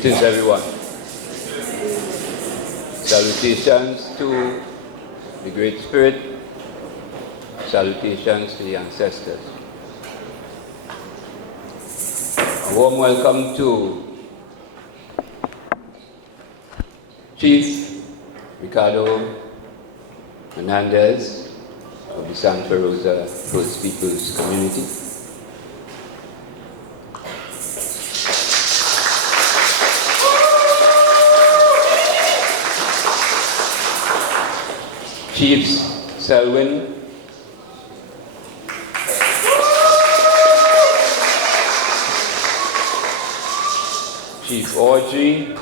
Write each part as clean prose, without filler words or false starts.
Greetings, everyone. Salutations to the Great Spirit. Salutations to the ancestors. A warm welcome to Chief Ricardo Hernandez of the Santa Rosa First Peoples Community. Chiefs Selwyn, Chief Audrey,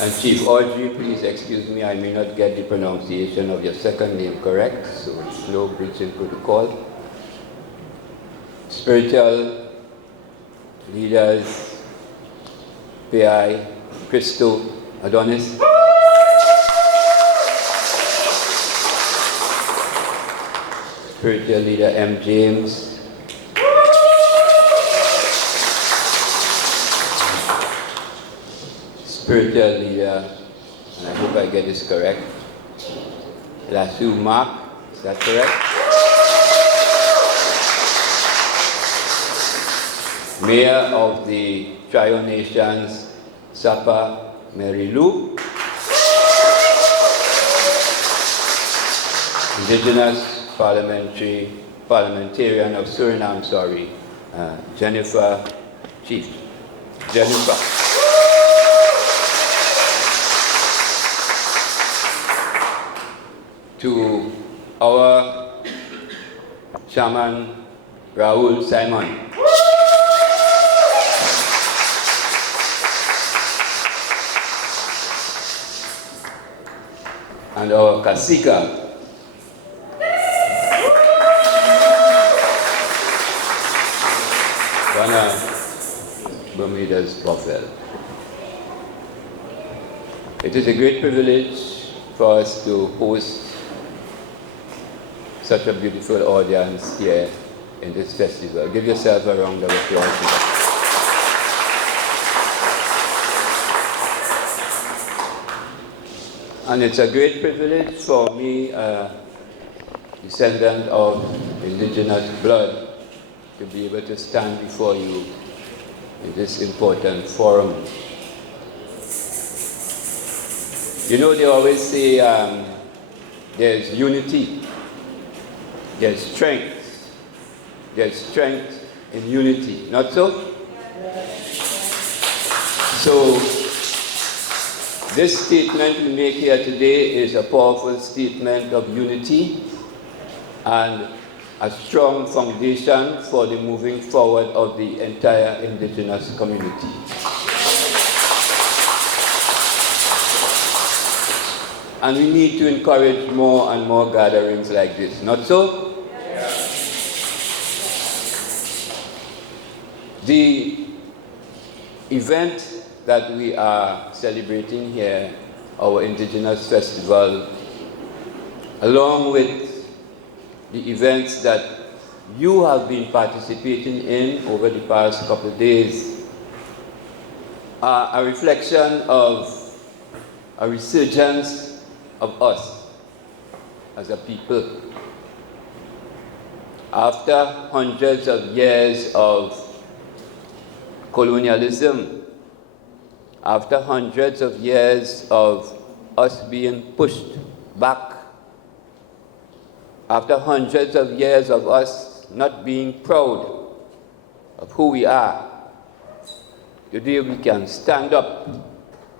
and Chief Audrey, please excuse me, I may not get the pronunciation of your second name correct, so slow breaching protocol. Spiritual leaders, PI, Christo, Adonis. Spiritual leader M. James, spiritual leader, and I hope I get this correct, Lasso Mark, is that correct? Mayor of the Trio Nations, Sapa Mary Lou, Indigenous Parliamentarian of Suriname, Jennifer, Chief Jennifer. To our Shaman Raul Simon. And our Kasika, Bermuda's Buffalo. It is a great privilege for us to host such a beautiful audience here in this festival. Give yourself a round of applause. And it's a great privilege for me, a descendant of indigenous blood, to be able to stand before you in this important forum. You know, they always say there's unity, there's strength in unity, not so? So, this statement we make here today is a powerful statement of unity and a strong foundation for the moving forward of the entire indigenous community. And we need to encourage more and more gatherings like this, not so? Yeah. The event that we are celebrating here, our Indigenous Festival, along with the events that you have been participating in over the past couple of days, are a reflection of a resurgence of us as a people. After hundreds of years of colonialism, after hundreds of years of us being pushed back, after hundreds of years of us not being proud of who we are, today we can stand up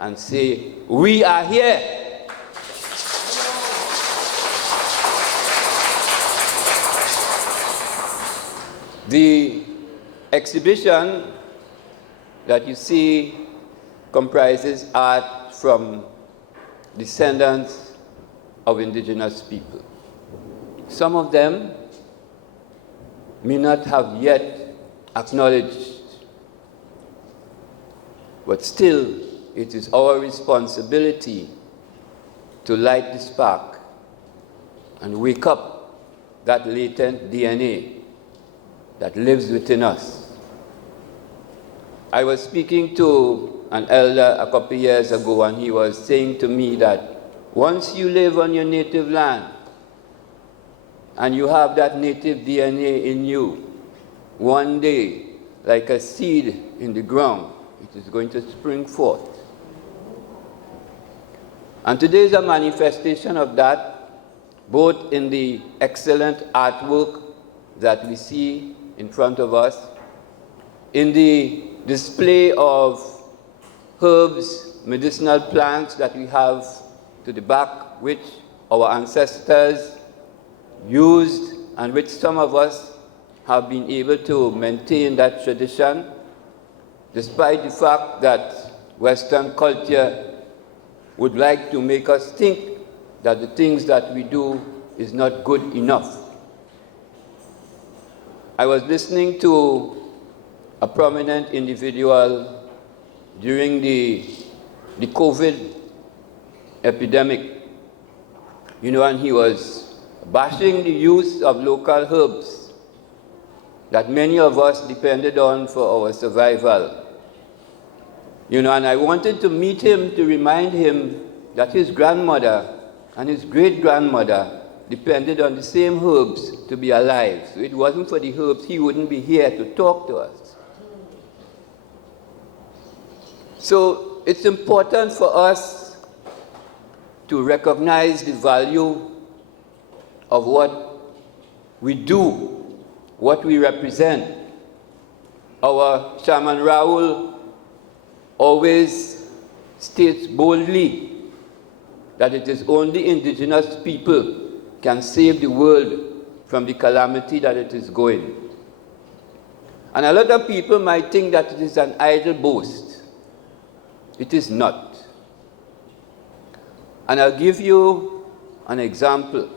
and say, we are here. The exhibition that you see comprises art from descendants of indigenous people. Some of them may not have yet acknowledged, but still it is our responsibility to light the spark and wake up that latent DNA that lives within us. I was speaking to an elder a couple of years ago, and he was saying to me that once you live on your native land and you have that native DNA in you, one day, like a seed in the ground, it is going to spring forth. And today is a manifestation of that, both in the excellent artwork that we see in front of us, in the display of herbs, medicinal plants that we have to the back, which our ancestors used and which some of us have been able to maintain that tradition, despite the fact that Western culture would like to make us think that the things that we do is not good enough. I was listening to a prominent individual during the COVID epidemic, and he was bashing the use of local herbs that many of us depended on for our survival. And I wanted to meet him to remind him that his grandmother and his great-grandmother depended on the same herbs to be alive. So it wasn't for the herbs, he wouldn't be here to talk to us. So it's important for us to recognize the value of what we do, what we represent. Our Shaman Raoul always states boldly that it is only indigenous people can save the world from the calamity that it is going. And a lot of people might think that it is an idle boast. It is not. And I'll give you an example.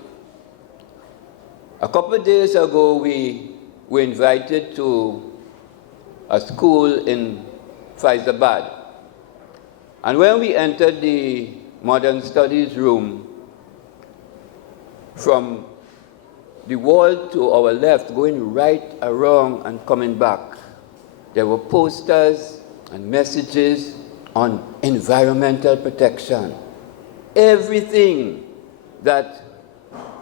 A couple of days ago, we were invited to a school in Faizabad. And when we entered the modern studies room, from the wall to our left, going right around and coming back, there were posters and messages on environmental protection. Everything that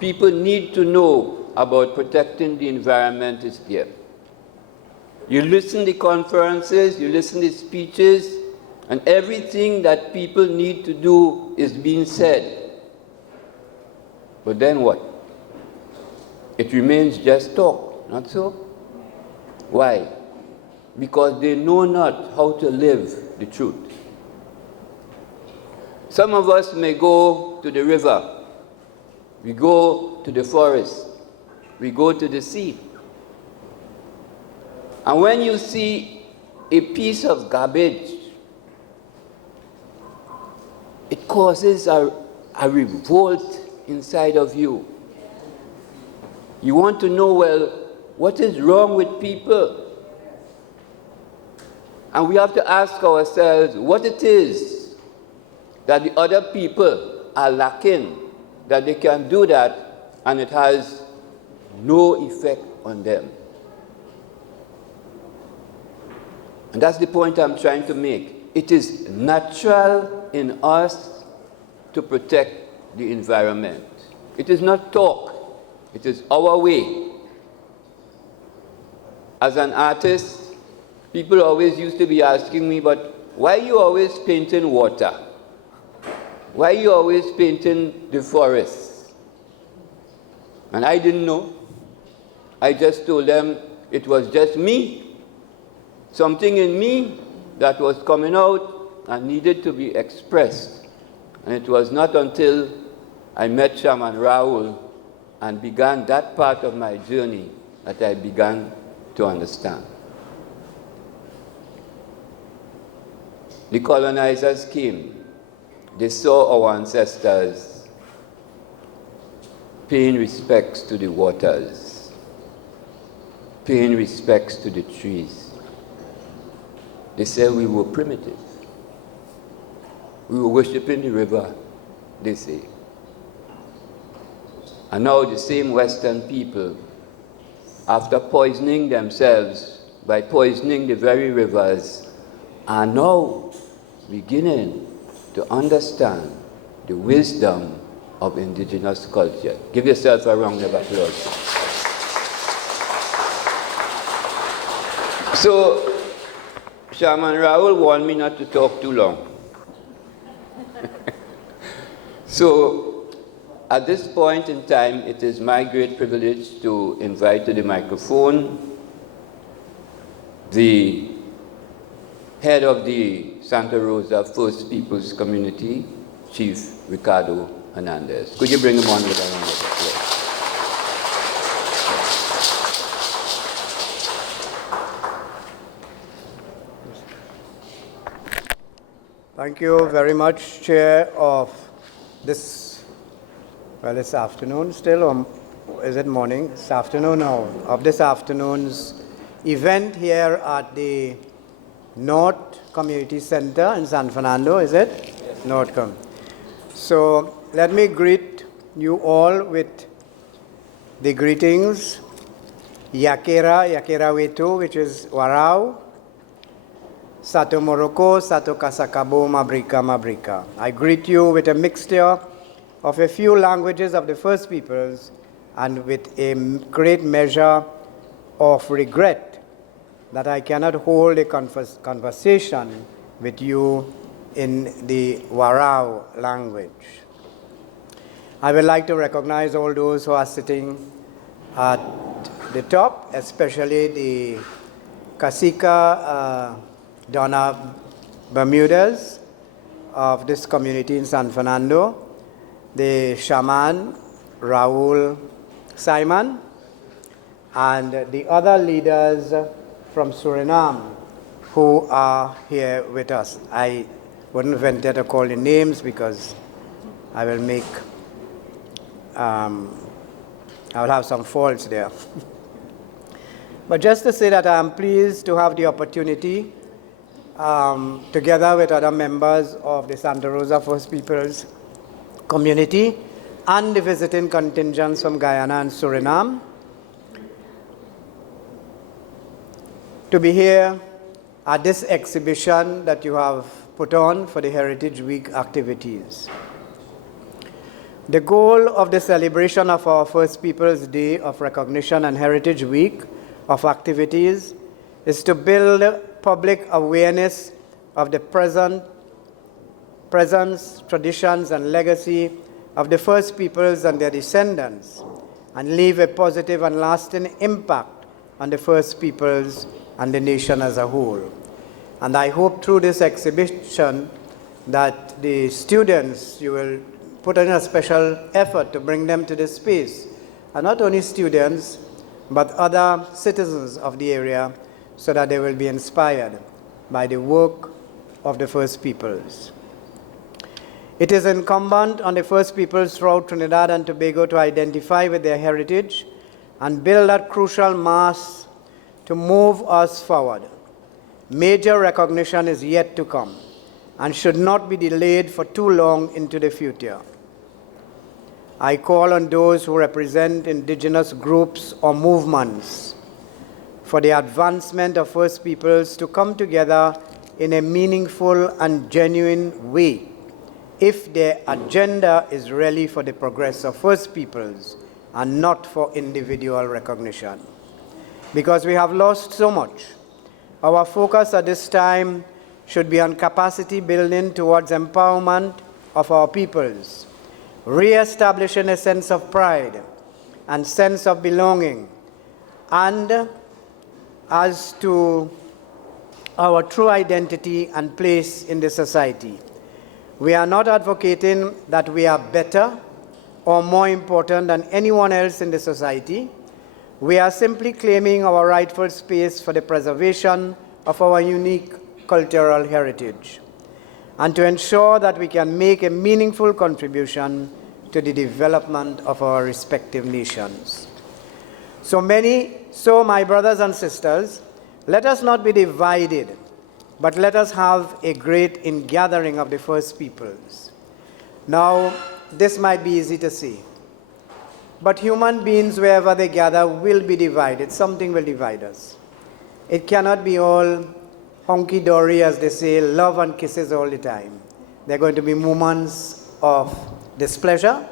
people need to know about protecting the environment is there. You listen to conferences, you listen to speeches, and everything that people need to do is being said. But then what? It remains just talk, not so? Why? Because they know not how to live the truth. Some of us may go to the river, we go to the forest, we go to the sea. And when you see a piece of garbage, it causes a revolt inside of you. You want to know, well, what is wrong with people? And we have to ask ourselves what it is that the other people are lacking, that they can do that and it has no effect on them. And that's the point I'm trying to make. It is natural in us to protect the environment. It is not talk, it is our way. As an artist, people always used to be asking me, but why are you always painting water? Why are you always painting the forest? And I didn't know. I just told them it was just me, something in me that was coming out and needed to be expressed. And it was not until I met Shaman Raoul and began that part of my journey that I began to understand. The colonizers came. They saw our ancestors paying respects to the waters, paying respects to the trees. They said we were primitive. We were worshiping the river, they say. And now the same Western people, after poisoning themselves by poisoning the very rivers, are now beginning to understand the wisdom of indigenous culture. Give yourself a round of applause. So, Shaman Raul warned me not to talk too long. So, at this point in time, it is my great privilege to invite to the microphone the head of the Santa Rosa First Peoples Community, Chief Ricardo Hernandez. Could you bring him on with a round of applause? Thank you very much, Chair of this, well, it's afternoon still, or is it morning? It's afternoon now, of this afternoon's event here at the North Community Center in San Fernando, is it? Yes. Northcom. So let me greet you all with the greetings, Yakera, Yakera Wetu, which is Warao, Sato Morocco, Sato Kasakabo, Mabrika, Mabrika. I greet you with a mixture of a few languages of the First Peoples and with a great measure of regret that I cannot hold a conversation with you in the Warao language. I would like to recognize all those who are sitting at the top, especially the Cacica Donna Bermudez of this community in San Fernando, the Shaman Raul Simon, and the other leaders from Suriname who are here with us. I wouldn't venture to call the names because I will make, I will have some faults there. But just to say that I am pleased to have the opportunity, together with other members of the Santa Rosa First Peoples community and the visiting contingents from Guyana and Suriname, to be here at this exhibition that you have put on for the Heritage Week activities. The goal of the celebration of our First Peoples Day of Recognition and Heritage Week of activities is to build public awareness of the presence, traditions, and legacy of the First Peoples and their descendants, and leave a positive and lasting impact on the First Peoples and the nation as a whole. And I hope through this exhibition that the students, you will put in a special effort to bring them to this space, and not only students, but other citizens of the area, so that they will be inspired by the work of the First Peoples. It is incumbent on the First Peoples throughout Trinidad and Tobago to identify with their heritage and build that crucial mass to move us forward. Major recognition is yet to come and should not be delayed for too long into the future. I call on those who represent indigenous groups or movements for the advancement of First Peoples to come together in a meaningful and genuine way if their agenda is really for the progress of First Peoples and not for individual recognition. Because we have lost so much, our focus at this time should be on capacity building towards empowerment of our peoples, re-establishing a sense of pride and sense of belonging, and as to our true identity and place in the society. We are not advocating that we are better or more important than anyone else in the society. We are simply claiming our rightful space for the preservation of our unique cultural heritage, and to ensure that we can make a meaningful contribution to the development of our respective nations. So my brothers and sisters, let us not be divided, but let us have a great ingathering of the First Peoples. Now, this might be easy to say, but human beings, wherever they gather, will be divided. Something will divide us. It cannot be all hunky-dory, as they say, love and kisses all the time. There are going to be moments of displeasure.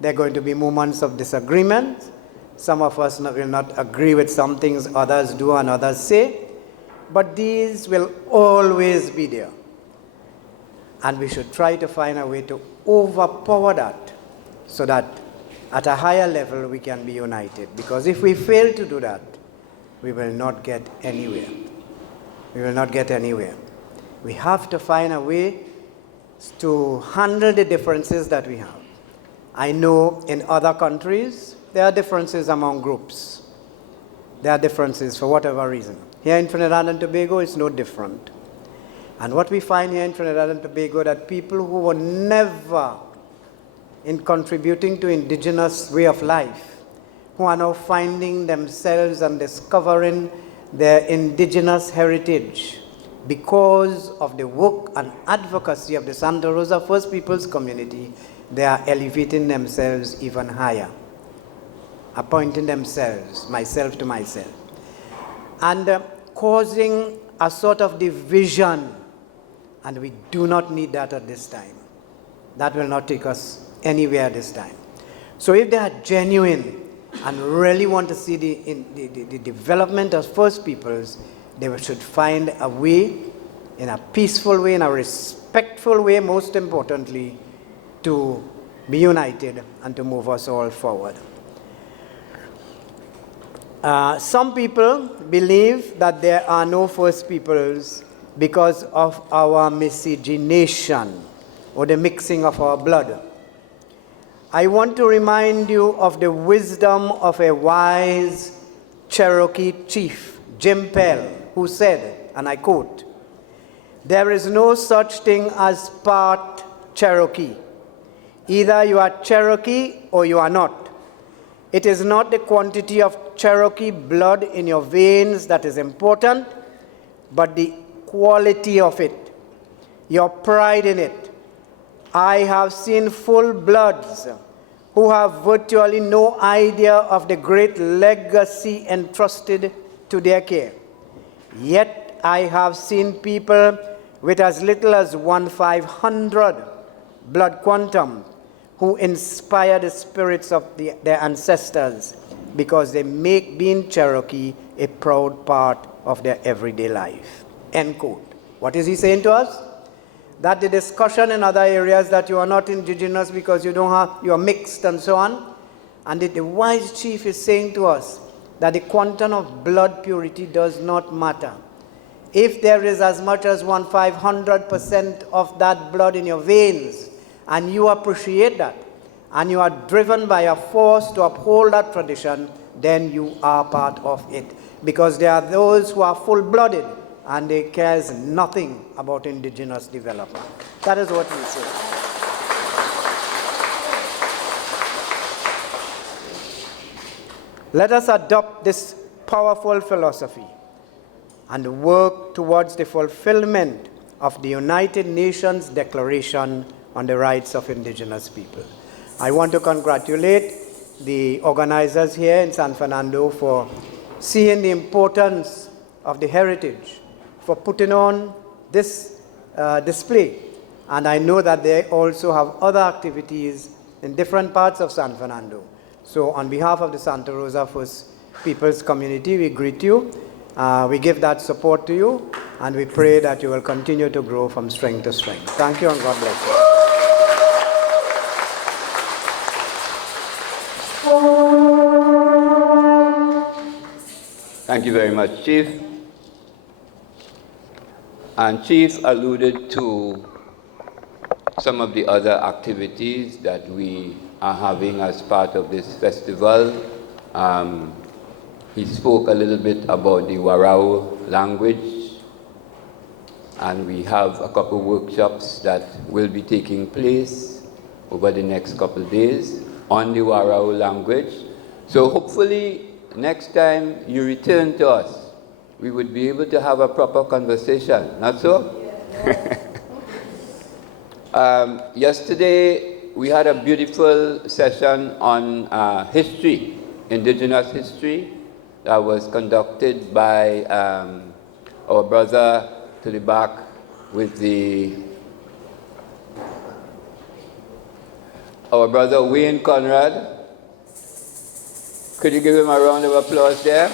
There are going to be moments of disagreement. Some of us will not agree with some things others do and others say, but these will always be there. And we should try to find a way to overpower that so that at a higher level we can be united. Because if we fail to do that, we will not get anywhere. We will not get anywhere. We have to find a way to handle the differences that we have. I know in other countries, there are differences among groups. There are differences for whatever reason. Here in Trinidad and Tobago, it's no different. And what we find here in Trinidad and Tobago, that people who were never in contributing to indigenous way of life, who are now finding themselves and discovering their indigenous heritage because of the work and advocacy of the Santa Rosa First Peoples community, they are elevating themselves even higher, appointing themselves, myself to myself, and causing a sort of division. And we do not need that at this time. That will not take us anywhere this time. So if they are genuine and really want to see the development of First Peoples, they should find a way, in a peaceful way, in a respectful way, most importantly, to be united and to move us all forward. Some people believe that there are no First Peoples because of our miscegenation or the mixing of our blood. I want to remind you of the wisdom of a wise Cherokee chief, Jim Pell, who said, and I quote, "There is no such thing as part Cherokee. Either you are Cherokee or you are not. It is not the quantity of Cherokee blood in your veins that is important, but the quality of it, your pride in it. I have seen full-bloods who have virtually no idea of the great legacy entrusted to their care. Yet I have seen people with as little as 1/500 blood quantum who inspire the spirits of their ancestors because they make being Cherokee a proud part of their everyday life." End quote. What is he saying to us? That the discussion in other areas that you are not indigenous because you are mixed and so on, and the wise chief is saying to us that the quantum of blood purity does not matter. If there is as much as 1/500% of that blood in your veins, and you appreciate that, and you are driven by a force to uphold that tradition, then you are part of it. Because there are those who are full-blooded, and they cares nothing about indigenous development. That is what we say. Let us adopt this powerful philosophy and work towards the fulfillment of the United Nations Declaration on the Rights of Indigenous People. I want to congratulate the organizers here in San Fernando for seeing the importance of the heritage, for putting on this display. And I know that they also have other activities in different parts of San Fernando. So on behalf of the Santa Rosa First Peoples community, we greet you. We give that support to you, and we pray that you will continue to grow from strength to strength. Thank you, and God bless you. Thank you very much, Chief. And Chief alluded to some of the other activities that we are having as part of this festival. He spoke a little bit about the Warao language, and we have a couple workshops that will be taking place over the next couple of days on the Warao language. So hopefully next time you return to us, we would be able to have a proper conversation, not so? Yesterday, we had a beautiful session on history, indigenous history, that was conducted by our brother to the back with our brother Wayne Conrad. Could you give him a round of applause there?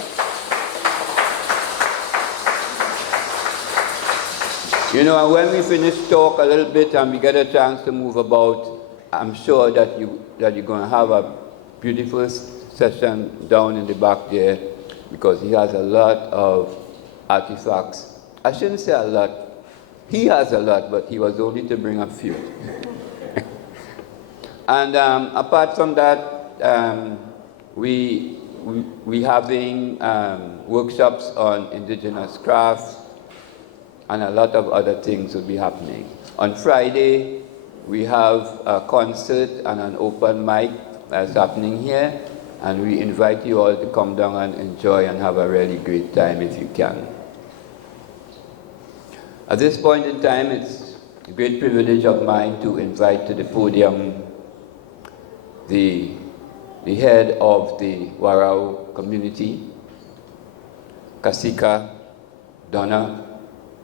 You know, and when we finish talk a little bit and we get a chance to move about, I'm sure that you're going to have a beautiful session down in the back there, because he has a lot of artifacts. I shouldn't say a lot. He has a lot, but he was only to bring a few. And apart from that, we having workshops on indigenous crafts, and a lot of other things will be happening. On Friday, we have a concert and an open mic that's happening here, and we invite you all to come down and enjoy and have a really great time if you can. At this point in time, it's a great privilege of mine to invite to the podium the head of the Warao community, Kasika Donna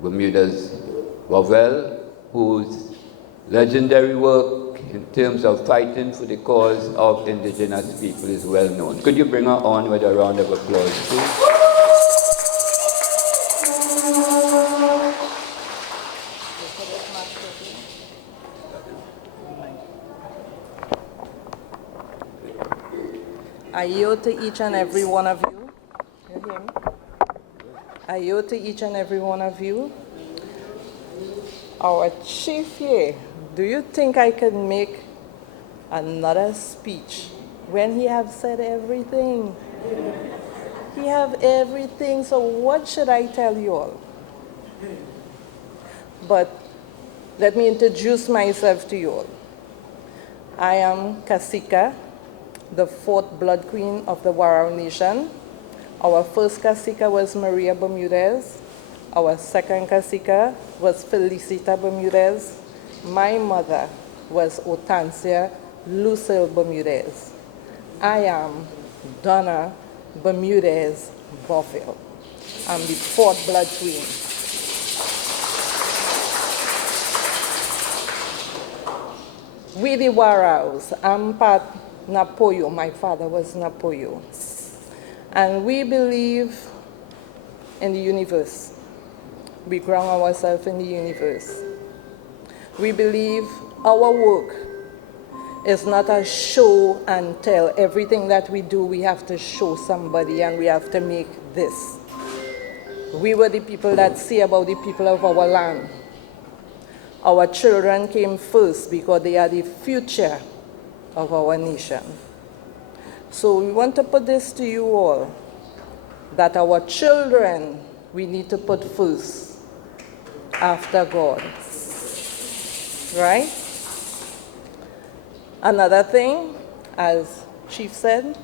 Bermudez Wavell, whose legendary work in terms of fighting for the cause of indigenous people is well known. Could you bring her on with a round of applause, please? I yield to each and every one of you. You hear me? I yield to each and every one of you. Our chief here, do you think I could make another speech when he have said everything? He have everything, so what should I tell you all? But let me introduce myself to you all. I am Kasika, the fourth blood queen of the Warao Nation. Our first Kasika was Maria Bermudez. Our second Kasika was Felicita Bermudez. My mother was Otancia Lucille Bermudez. I am Donna Bermudez Bofill. I'm the fourth blood queen. We the Waraos, I'm part Napoyo, my father was Napoyo. And we believe in the universe. We ground ourselves in the universe. We believe our work is not a show and tell. Everything that we do, we have to show somebody and we have to make this. We were the people that say about the people of our land. Our children came first because they are the future of our nation. So we want to put this to you all, that our children, we need to put first after God, right? Another thing, as Chief said,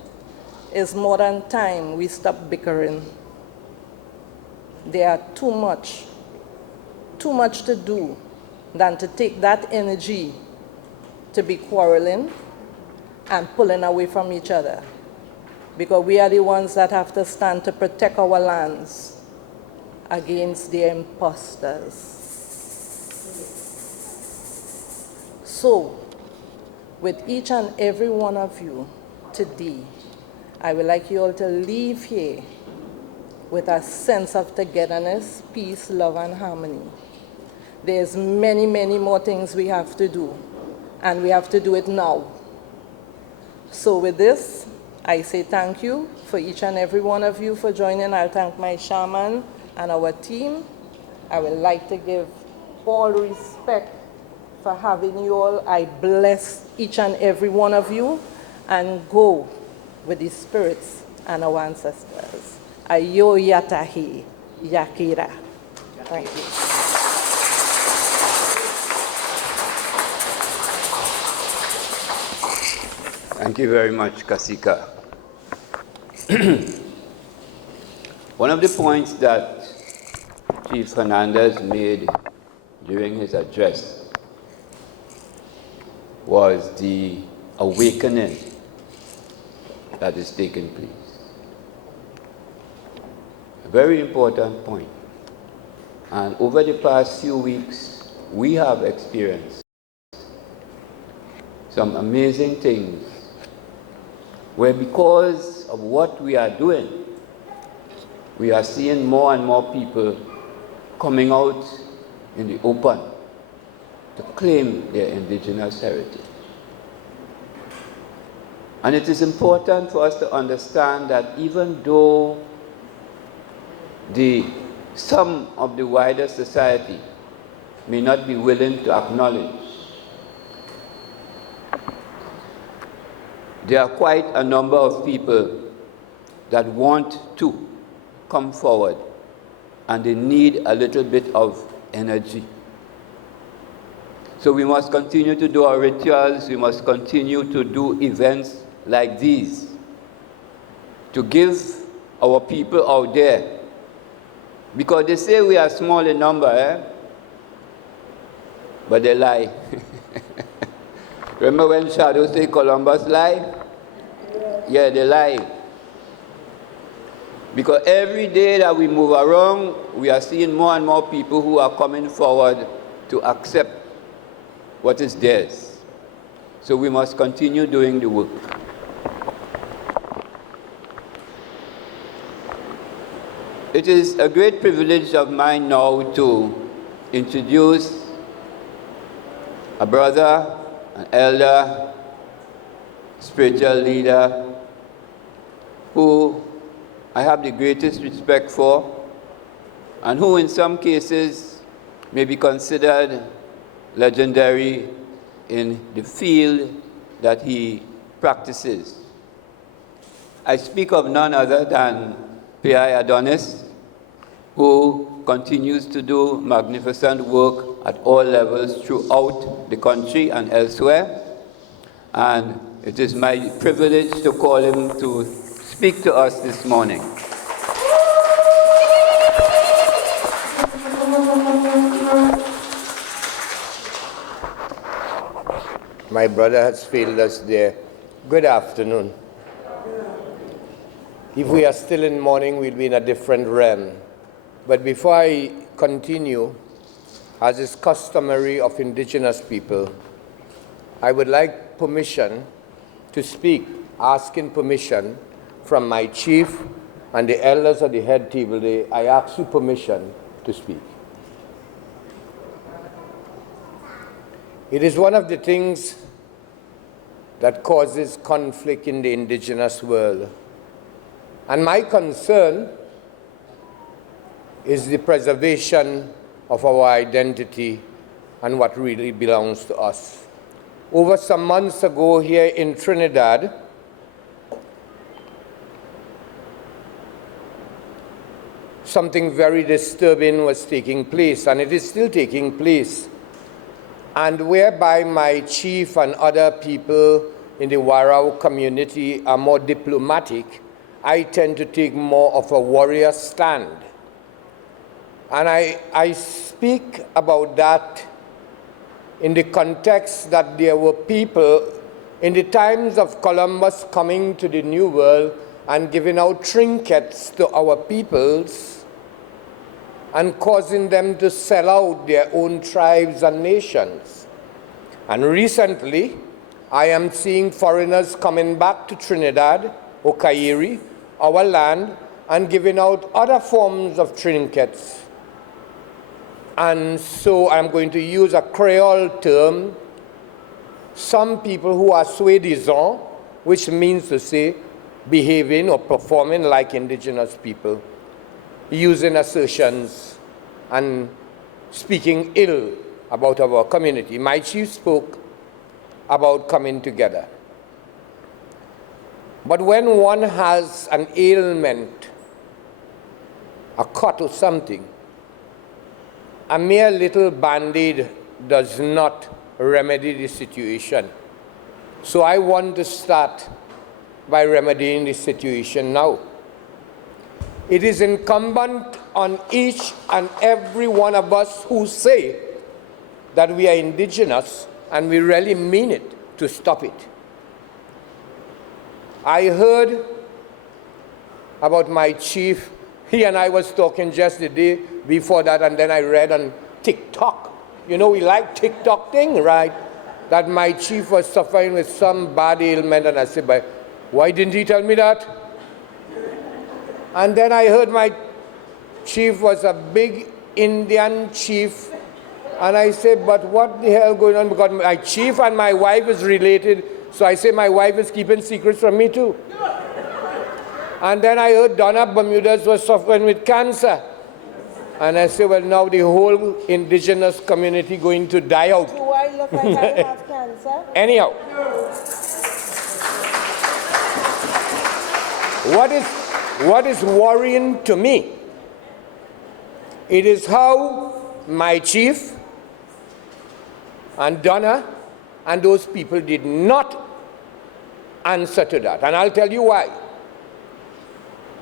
is more than time we stop bickering. There are too much to do than to take that energy to be quarreling and pulling away from each other. Because we are the ones that have to stand to protect our lands against the imposters. So, with each and every one of you today, I would like you all to leave here with a sense of togetherness, peace, love, and harmony. There's many, many more things we have to do, and we have to do it now. So with this, I say thank you for each and every one of you for joining. I'll thank my shaman and our team. I would like to give all respect for having you all. I bless each and every one of you, and go with the spirits and our ancestors. Ayo yatahi yakira. Thank you. Thank you very much, Kasika. One of the points that Chief Fernandez made during his address was the awakening that is taking place. A very important point. And over the past few weeks, we have experienced some amazing things where, because of what we are doing, we are seeing more and more people coming out in the open to claim their indigenous heritage. And it is important for us to understand that even though some of the wider society may not be willing to acknowledge, there are quite a number of people that want to come forward, and they need a little bit of energy. So we must continue to do our rituals, we must continue to do events like these to give our people out there, because they say we are small in number, but they lie. Remember when Shadow say Columbus lie? Yeah, they lie. Because every day that we move around, we are seeing more and more people who are coming forward to accept what is theirs. So we must continue doing the work. It is a great privilege of mine now to introduce a brother, an elder, spiritual leader, who I have the greatest respect for, and who in some cases may be considered legendary in the field that he practices. I speak of none other than P.I. Adonis, who continues to do magnificent work at all levels throughout the country and elsewhere. And it is my privilege to call him to speak to us this morning. My brother has failed us there. Good afternoon. If we are still in morning, we'll be in a different realm. But before I continue, as is customary of indigenous people, I would like permission to speak, asking permission from my chief and the elders of the head table. I ask you permission to speak. It is one of the things that causes conflict in the indigenous world. And my concern is the preservation of our identity and what really belongs to us. Over some months ago here in Trinidad, something very disturbing was taking place, and it is still taking place, and whereby my chief and other people in the Warao community are more diplomatic, I tend to take more of a warrior stand. And I speak about that in the context that there were people in the times of Columbus coming to the New World and giving out trinkets to our peoples and causing them to sell out their own tribes and nations. And recently, I am seeing foreigners coming back to Trinidad, or Kairi, our land, and giving out other forms of trinkets. And so I'm going to use a Creole term. Some people who are soi-disant, which means to say behaving or performing like indigenous people, using assertions and speaking ill about our community. My chief spoke about coming together. But when one has an ailment, a cut or something, a mere little band-aid does not remedy the situation. So I want to start by remedying the situation now. It is incumbent on each and every one of us who say that we are indigenous and we really mean it to stop it. I heard about my chief He and I was talking just the day before that, and then I read on TikTok. You know, we like TikTok thing, right? That my chief was suffering with some bad ailment, and I said, but why didn't he tell me that? And then I heard my chief was a big Indian chief, and I said, but what the hell going on? Because my chief and my wife is related, so I say my wife is keeping secrets from me too. And then I heard Donna Bermudez was suffering with cancer. And I said, well, now the whole indigenous community going to die out. Do I look like I have cancer? Anyhow, what is worrying to me, it is how my chief and Donna and those people did not answer to that. And I'll tell you why.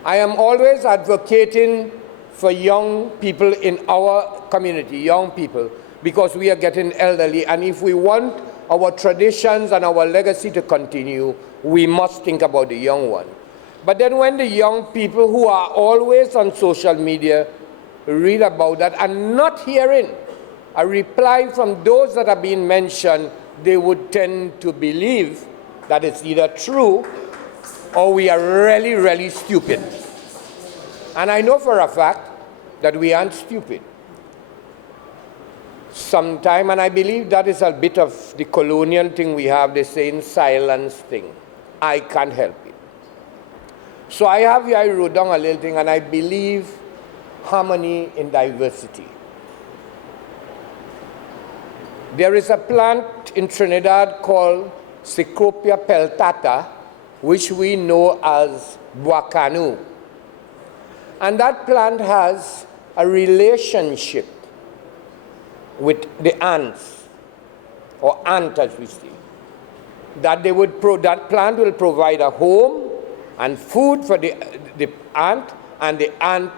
I am always advocating for young people in our community, young people, because we are getting elderly, and if we want our traditions and our legacy to continue, we must think about the young one. But then when the young people who are always on social media read about that and not hearing a reply from those that are being mentioned, they would tend to believe that it's either true or we are really, really stupid. And I know for a fact that we aren't stupid. Sometime, and I believe that is a bit of the colonial thing we have, the saying silence thing. I can't help it. So I wrote down a little thing, and I believe harmony in diversity. There is a plant in Trinidad called Cecropia peltata, which we know as buacanu. And that plant has a relationship with the ants, or ant as we say. That plant will provide a home and food for the ant, and the ant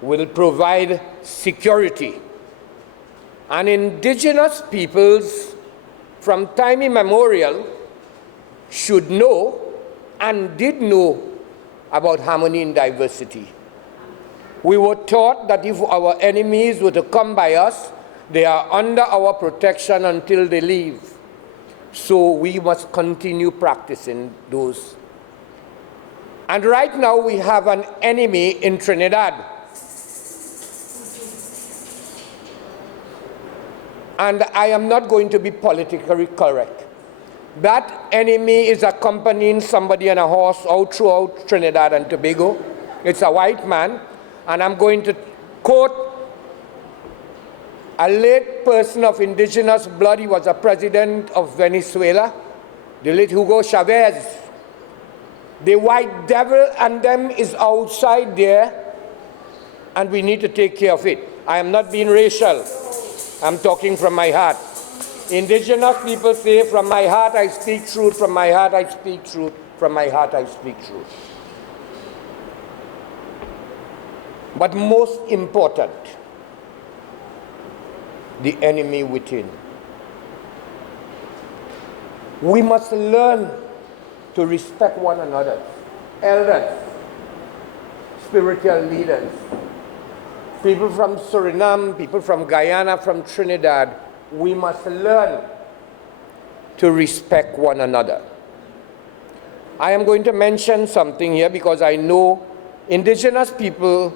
will provide security. And indigenous peoples from time immemorial should know and did know about harmony in diversity. We were taught that if our enemies were to come by us, they are under our protection until they leave. So we must continue practicing those. And right now we have an enemy in Trinidad. And I am not going to be politically correct. That enemy is accompanying somebody on a horse out throughout Trinidad and Tobago. It's a white man. And I'm going to quote a late person of indigenous blood. He was a president of Venezuela, the late Hugo Chavez. The white devil and them is outside there, and we need to take care of it. I am not being racial. I'm talking from my heart. Indigenous people say, from my heart I speak truth, from my heart I speak truth, from my heart I speak truth. But most important, the enemy within. We must learn to respect one another. Elders, spiritual leaders, people from Suriname, people from Guyana, from Trinidad, we must learn to respect one another. I am going to mention something here because I know indigenous people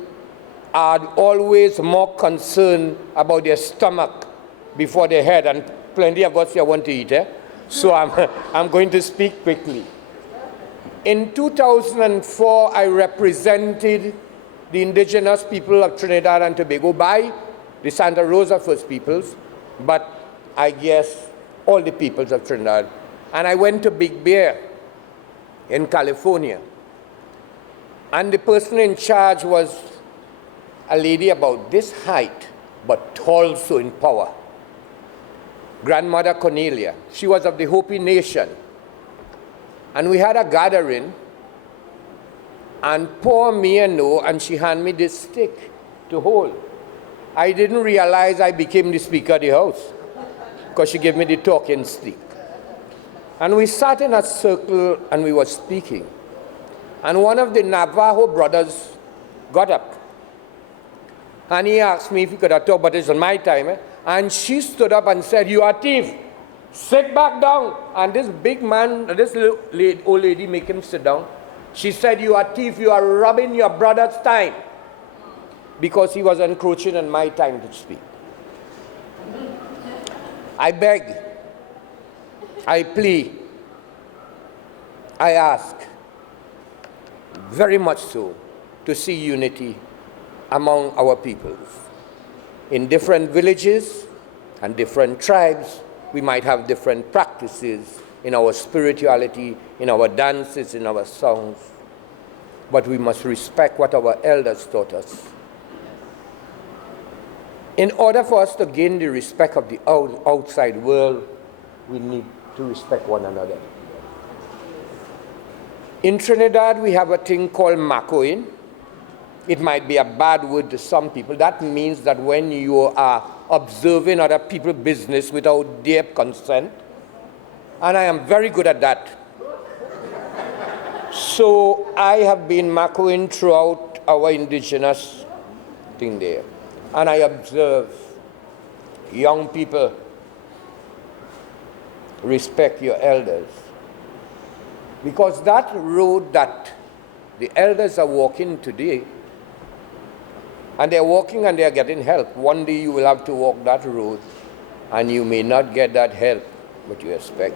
are always more concerned about their stomach before their head, and plenty of us here want to eat, so I'm going to speak quickly. In 2004, I represented the indigenous people of Trinidad and Tobago by the Santa Rosa First Peoples, but I guess all the peoples of Trinidad. And I went to Big Bear in California. And the person in charge was a lady about this height, but tall, so in power. Grandmother Cornelia. She was of the Hopi Nation. And we had a gathering, and poor me and she handed me this stick to hold. I didn't realize I became the Speaker of the House, because she gave me the talking stick. And we sat in a circle and we were speaking. And one of the Navajo brothers got up And he asked me if he could have talked, but it's on my time. And she stood up and said, "You are a thief. Sit back down." And this big man, this little old lady, make him sit down. She said, "You are a thief. You are robbing your brother's time." Because he was encroaching on my time to speak. I beg, I plead, I ask, very much so, to see unity among our peoples. In different villages and different tribes, we might have different practices in our spirituality, in our dances, in our songs. But we must respect what our elders taught us. In order for us to gain the respect of the outside world, we need to respect one another. In Trinidad, we have a thing called makoin. It might be a bad word to some people. That means that when you are observing other people's business without their consent, and I am very good at that. So I have been makoing throughout our indigenous thing there. And I observe young people respect your elders. Because that road that the elders are walking today, and they're walking and they're getting help. One day you will have to walk that road and you may not get that help what you expect.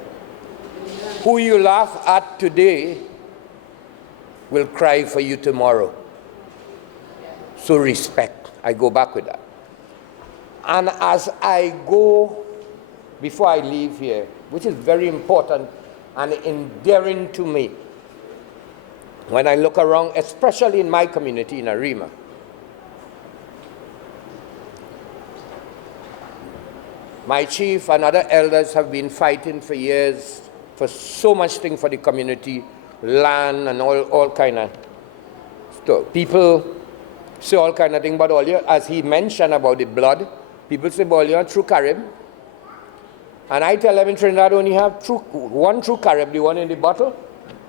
Who you laugh at today will cry for you tomorrow. So respect. I go back with that. And as I go, before I leave here, which is very important and endearing to me, when I look around, especially in my community in Arima, my chief and other elders have been fighting for years for so much thing for the community, land and all kind of stuff. People say all kind of thing, but all you, as he mentioned about the blood, people say, "Well, you're true Carib." And I tell them in Trinidad only have one true Carib, the one in the bottle,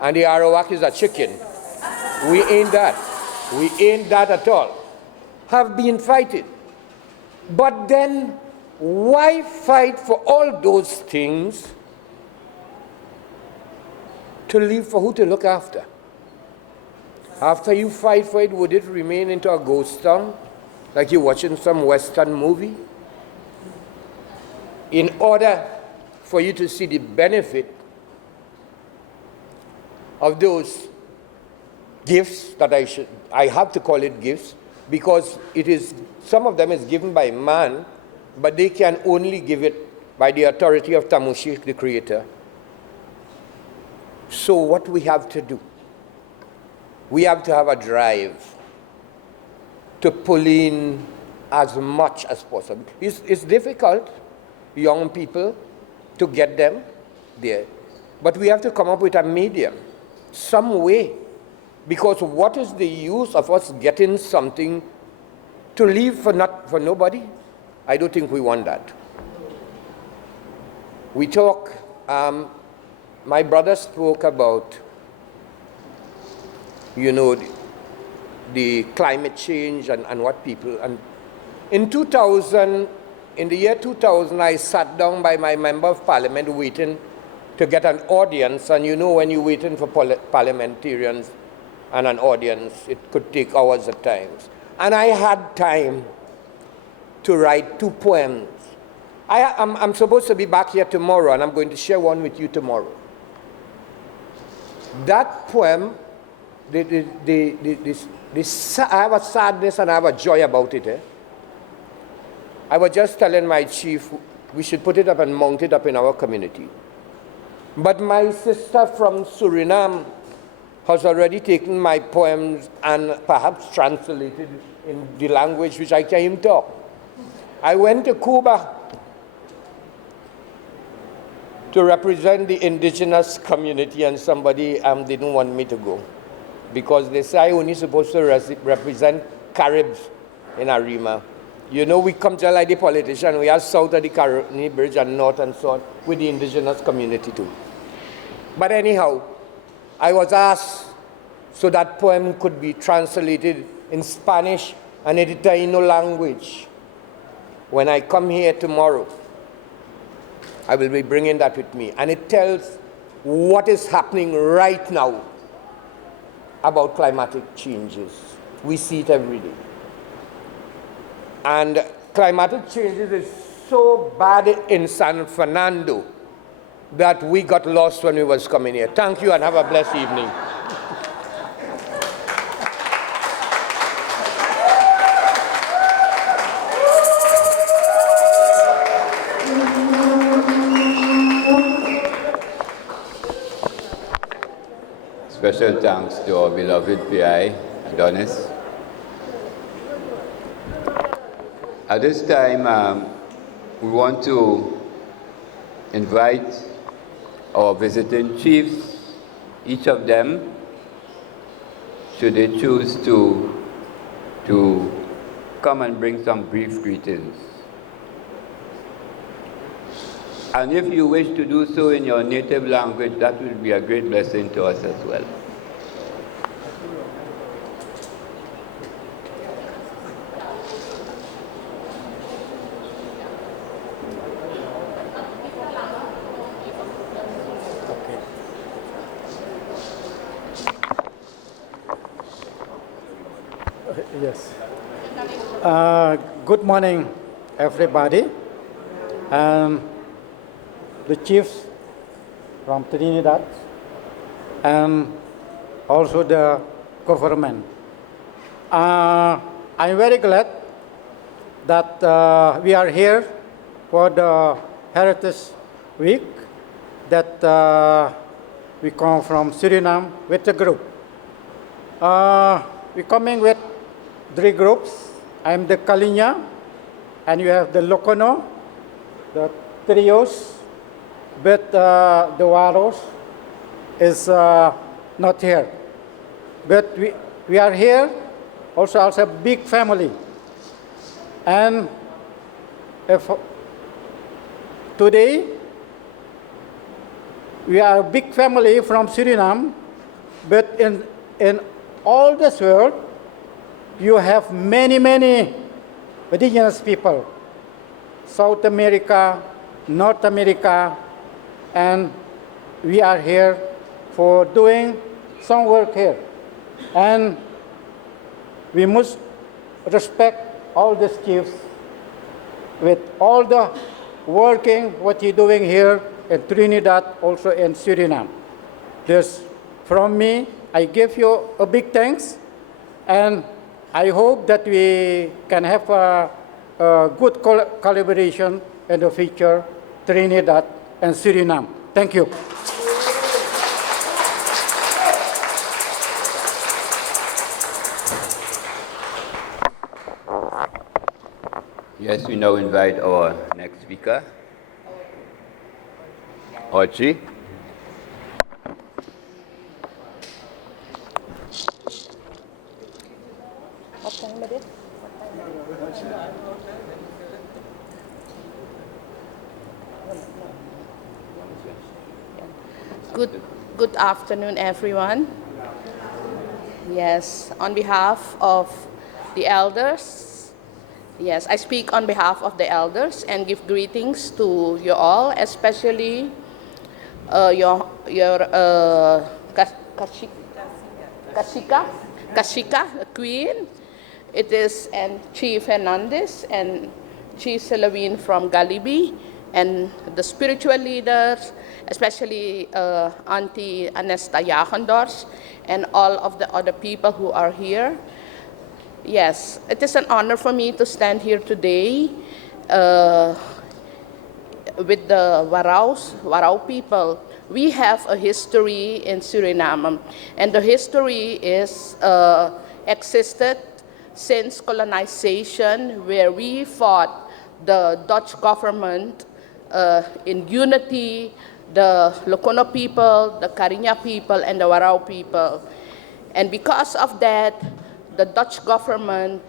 and the Arawak is a chicken. We ain't that. We ain't that at all. Have been fighting. But then, why fight for all those things to leave for who to look after? After you fight for it, would it remain into a ghost town, like you're watching some Western movie? In order for you to see the benefit of those gifts that I have to call it gifts, because it is, some of them is given by man, but they can only give it by the authority of Tamushik, the Creator. So what we have to do, we have to have a drive to pull in as much as possible. It's difficult, young people, to get them there. But we have to come up with a medium, some way. Because what is the use of us getting something to leave for nobody? I don't think we want that. We talk, my brother spoke about, you know, the climate change and what people, and in the year 2000, I sat down by my member of parliament waiting to get an audience, and you know when you're waiting for parliamentarians and an audience, it could take hours at times. And I had time to write 2 poems. I'm supposed to be back here tomorrow, and I'm going to share one with you tomorrow. That poem, I have a sadness and I have a joy about it. I was just telling my chief we should put it up and mount it up in our community. But my sister from Suriname has already taken my poems and perhaps translated in the language which I can't even talk. I went to Cuba to represent the indigenous community, and somebody didn't want me to go because they say I only supposed to represent Caribs in Arima. You know, we come just like the politician, we are south of the Caroni Bridge and north and so on with the indigenous community too. But anyhow, I was asked so that poem could be translated in Spanish and in the Taino language. When I come here tomorrow, I will be bringing that with me. And it tells what is happening right now about climatic changes. We see it every day. And climatic changes is so bad in San Fernando that we got lost when we was coming here. Thank you and have a blessed evening. Special thanks to our beloved PI, Adonis. At this time, we want to invite our visiting chiefs, each of them, should they choose to come and bring some brief greetings. And if you wish to do so in your native language, that will be a great blessing to us as well. Yes. Good morning, everybody. The chiefs from Trinidad and also the government. I'm very glad that we are here for the Heritage Week, that we come from Suriname with a group. We're coming with 3 groups. I'm the Kalinya, and you have the Lokono, the Trios, but the Waraos is not here. But we are here also as a big family. And if today we are a big family from Suriname, but in all this world, you have many, many indigenous people. South America, North America, and we are here for doing some work here. And we must respect all the chiefs with all the working, what you're doing here in Trinidad, also in Suriname. This, from me, I give you a big thanks, and I hope that we can have a good collaboration in the future, Trinidad and Suriname. Thank you. Yes, we now invite our next speaker, Archie. Good afternoon, everyone. Yes, on behalf of the elders, yes, I speak on behalf of the elders and give greetings to you all, especially your Kashika, the Queen. It is and Chief Hernandez and Chief Selawin from Galibi, and the spiritual leaders, especially Auntie Anesta Yachendors, and all of the other people who are here. Yes, it is an honor for me to stand here today with the Warao people. We have a history in Suriname, and the history is existed since colonization, where we fought the Dutch government in unity, the Lokono people, the Karinya people, and the Warao people. And because of that, the Dutch government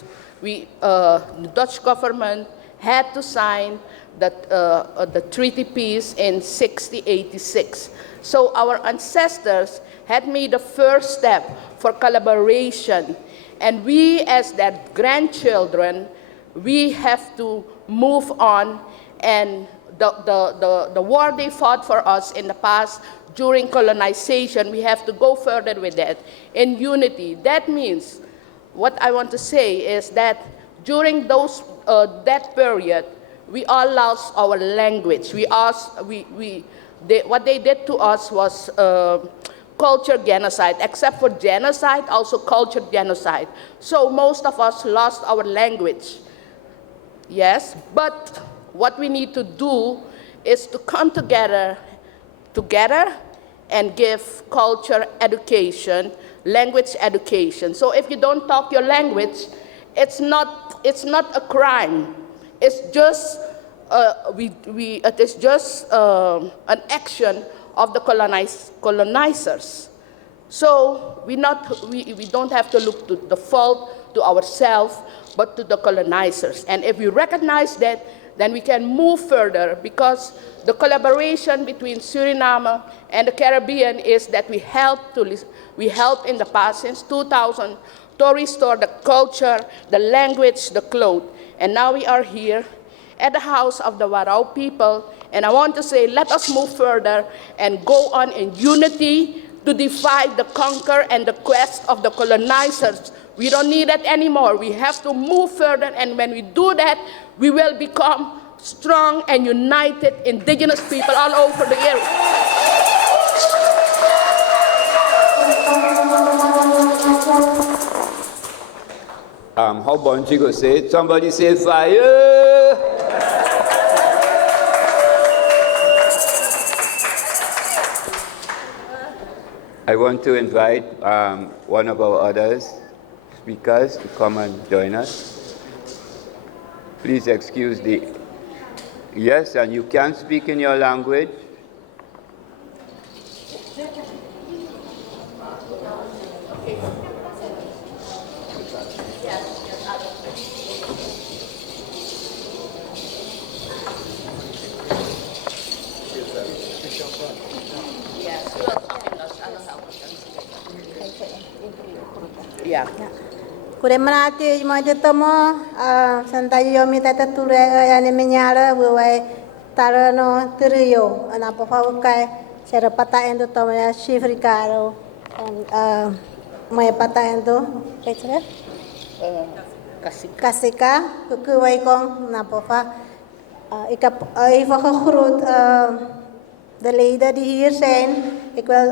had to sign the treaty peace in 1686. So our ancestors had made the first step for collaboration. And we, as their grandchildren, we have to move on, and the war they fought for us in the past during colonization, we have to go further with that in unity. That means, what I want to say is that during that period, we all lost our language. What they did to us was culture genocide, except for genocide, also culture genocide. So most of us lost our language. Yes, but what we need to do is to come together and give culture education, language education. So if you don't talk your language, it's not a crime. It's just an action of the colonizers. So we don't have to look to the fault to ourselves, but to the colonizers. And if we recognize that, then we can move further, because the collaboration between Suriname and the Caribbean is that we help in the past, since 2000, to restore the culture, the language, the clothes. And now we are here at the house of the Warao people, and I want to say, let us move further and go on in unity to defy the conquer and the quest of the colonizers. We don't need that anymore. We have to move further, and when we do that, we will become strong and united indigenous people all over the area. How Bonchi go say it? Somebody say fire! I want to invite one of our other speakers to come and join us. Please excuse the... Yes, and you can speak in your language. Yeah. Kuremanati majatomo santayo mitata ture yani menyala buai tarano teriyo anapo fakai sera pata endo tomaya shifrikaro mai pata endo kecre kasika kukuai kong napo fa ikap ifa khurut de leden die hier zijn. Ik wil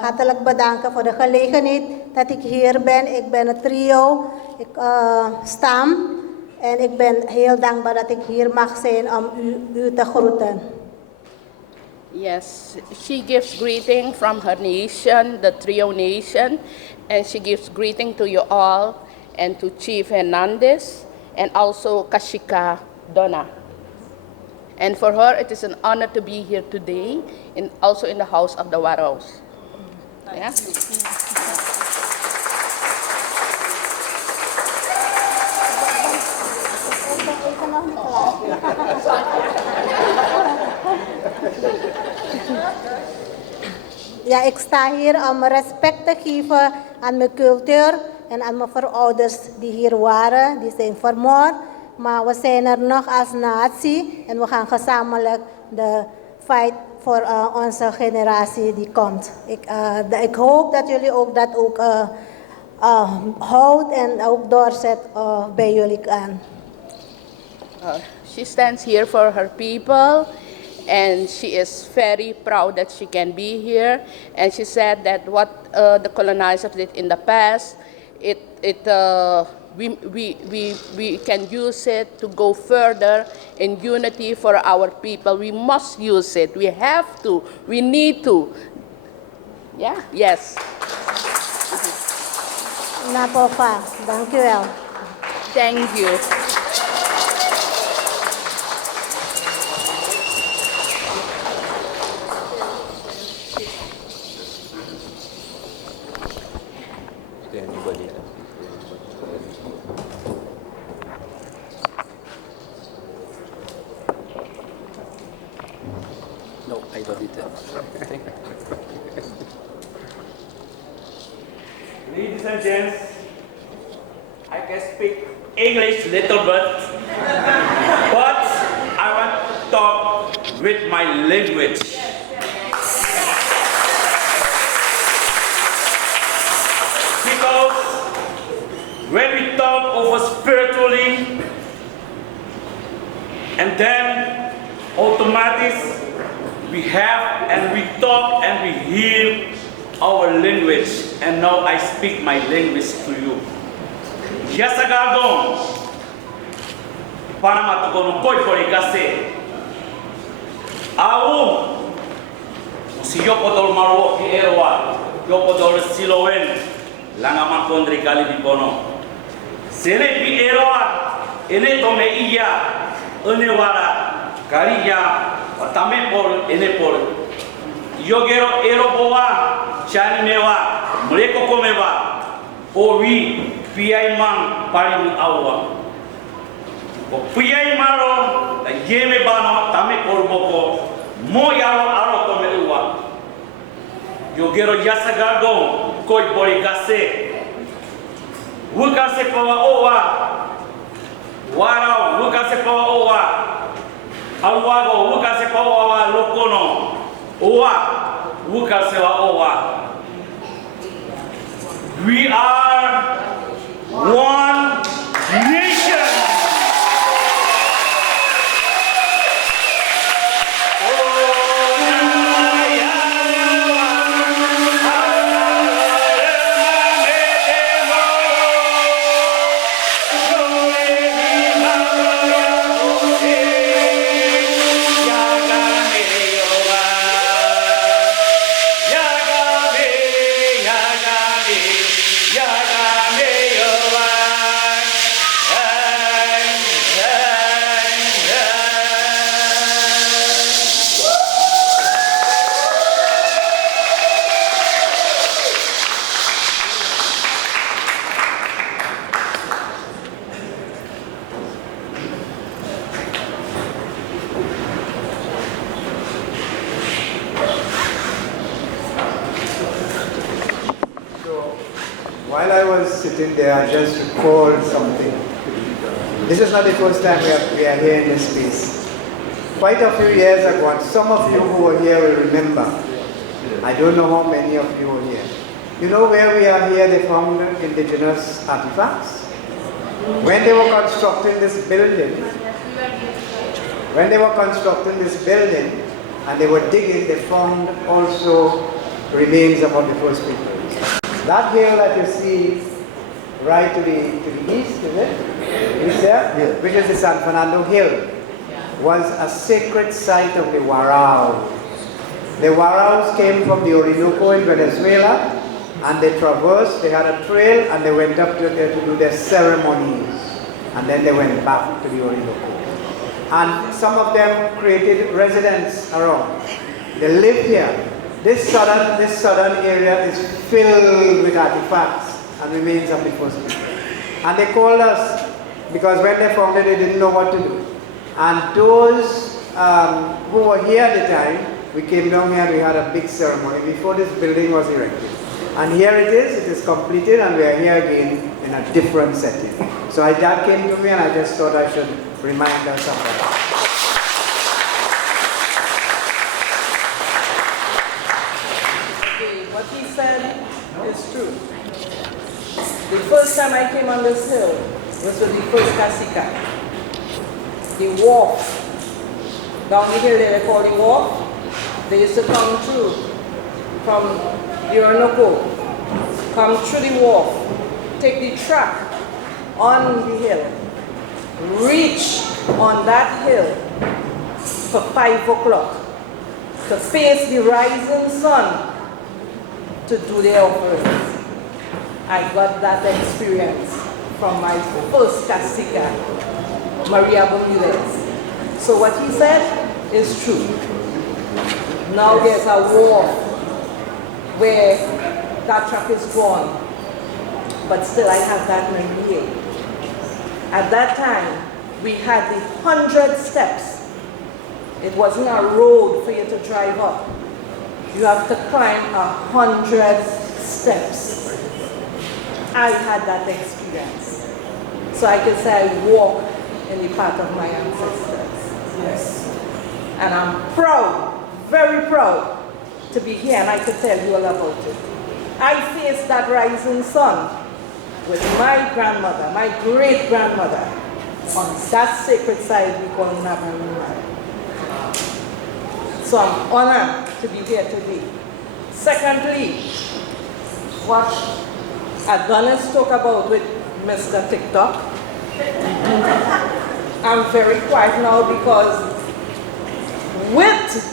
hartelijk bedanken voor de gelegenheid dat ik hier ben. Ik ben het trio, ik stam en ik ben heel dankbaar dat ik hier mag zijn om u te groeten. Yes, she gives greeting from her nation, the trio nation, and she gives greeting to you all and to Chief Hernandez and also Kashika Donna. And for her, it is an honor to be here today, also in the house of the Waraos. Yeah? Ja, ik sta hier om respect te geven aan mijn cultuur en aan mijn voorouders die hier waren, die zijn vermoord. Maar we zijn er nog als natie en we gaan gezamenlijk de fight voor onze generatie die komt. Ik hoop dat jullie ook dat ook houdt en ook doorzet bij jullie aan. She stands here for her people, and she is very proud that she can be here. And she said that what the colonizers did in the past, we can use it to go further in unity for our people. We must use it. We have to. We need to. Yeah? Yes. Napofa, dank u wel. Thank you. Is there anybody else? No, I got it. Thank you. Ladies and gents, I can speak English little bit, but I want to talk with my language. Because when we talk over spiritually, and then automatically we have and we talk and we hear our language, and now I speak my language to you. Yasagardon, Panama to go koi koi kase. Au, si yo podol marwo ki erwa, yo podol silowen, langaman kondri kali di bono. Sele bi erwa, ene tome iya, ene wara, kariya, otame por, ene por. Yo gero ero boa, chani mewa, mleko komewa, owi. Piai mang paling awa. O piai maro la yeme bano tame korboko mo yaro aro tome uwa. Yo gero yasa gargo koi bori kase. Wukase pawa owa. Warao wukase pawa owa. Alwago wukase pawa owa lokono. Owa wukase wa owa. We are one nation. While I was sitting there, I just recalled something. This is not the first time we are here in this space. Quite a few years ago, and some of you who were here will remember. I don't know how many of you were here. You know where we are here, they found indigenous artifacts. When they were constructing this building, and they were digging, they found also remains about the first people. That hill that you see right to the east, is it? Is there? Yeah. Which is the San Fernando Hill, was a sacred site of the Warao. The Waraos came from the Orinoco in Venezuela, and they traversed, they had a trail, and they went up to there to do their ceremonies. And then they went back to the Orinoco. And some of them created residence around. They lived here. This southern area is filled with artifacts and remains of the first people. And they called us, because when they found it, they didn't know what to do. And those who were here at the time, we came down here and we had a big ceremony before this building was erected. And here it is completed, and we are here again in a different setting. So that came to me, and I just thought I should remind us of that. It's true. The first time I came on this hill was with the first Casika. The wharf, down the hill they call the wharf, they used to come through from the Orinoco, come through the wharf, take the track on the hill, reach on that hill for 5 o'clock to face the rising sun to do their offerings. I got that experience from my first Castica, Maria Bermudez. So what he said is true. Now there's a wharf where that track is gone, but still I have that memory here. At that time, we had the 100 steps. It wasn't a road for you to drive up. You have to climb 100 steps. I had that experience. So I can say I walk in the path of my ancestors. Yes. And I'm proud, very proud, to be here, and I could tell you all about it. I faced that rising sun with my grandmother, my great-grandmother, on that sacred site we call Navarone. So I'm honored to be here today. Secondly, what Adonis talked about with Mr. TikTok, I'm very quiet now because with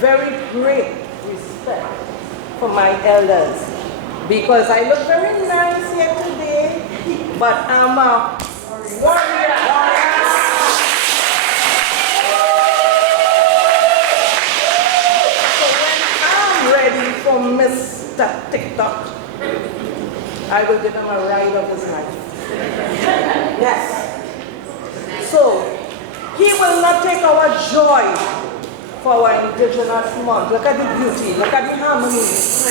very great respect for my elders, because I look very nice here today, but I'm a warrior. So when I'm ready for Mr. TikTok, I will give him a ride of his life. Yes. So he will not take our joy for our Indigenous month. Look at the beauty, look at the harmony. He is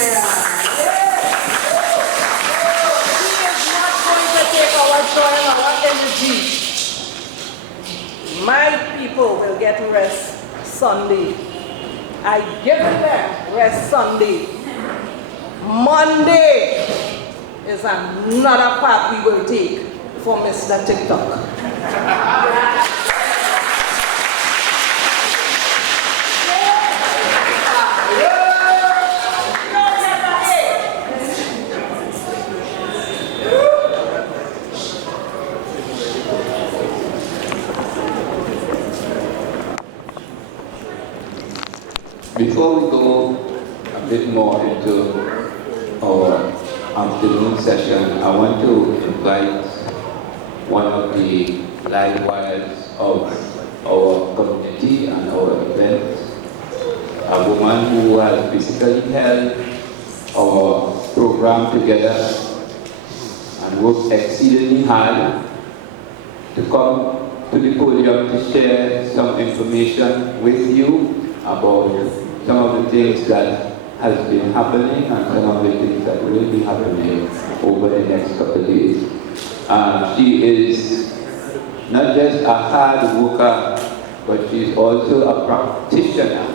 not going to take our joy and our energy. My people will get rest Sunday. I give them rest Sunday. Monday is another path we will take for Mr. TikTok. Before we go a bit more into our afternoon session, I want to invite one of the live wires of our community and our event, a woman who has basically held our program together and worked exceedingly hard to come to the podium to share some information with you about some of the things that has been happening and some of the things that will be happening over the next couple of days. She is not just a hard worker, but she's also a practitioner.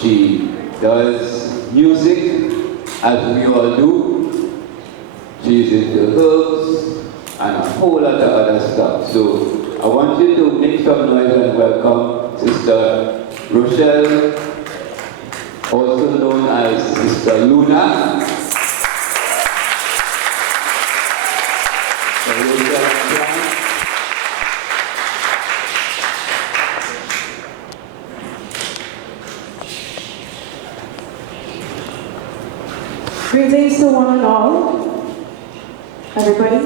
She does music, as we all do. She's into herbs and a whole lot of other stuff. So I want you to make some noise and welcome Sister Rochelle, also known as Sister Luna. Greetings to one and all. Everybody.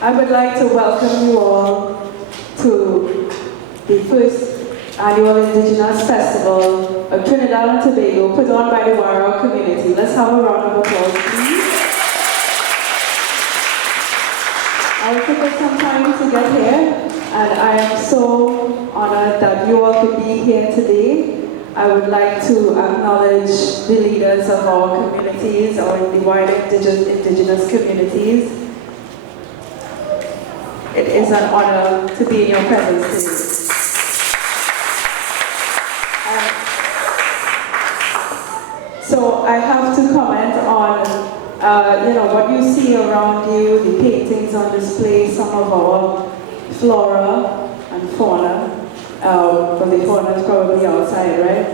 I would like to welcome you all to the first annual Indigenous Festival of Trinidad and Tobago put on by the Warao community. Let's have a round of applause, please. I took us some time to get here, and I am so honored that you all could be here today. I would like to acknowledge the leaders of our communities, or the wider indigenous communities. It is an honor to be in your presence today. So I have to comment on what you see around you, the paintings on display, some of our flora and fauna. But the fauna is probably outside, right?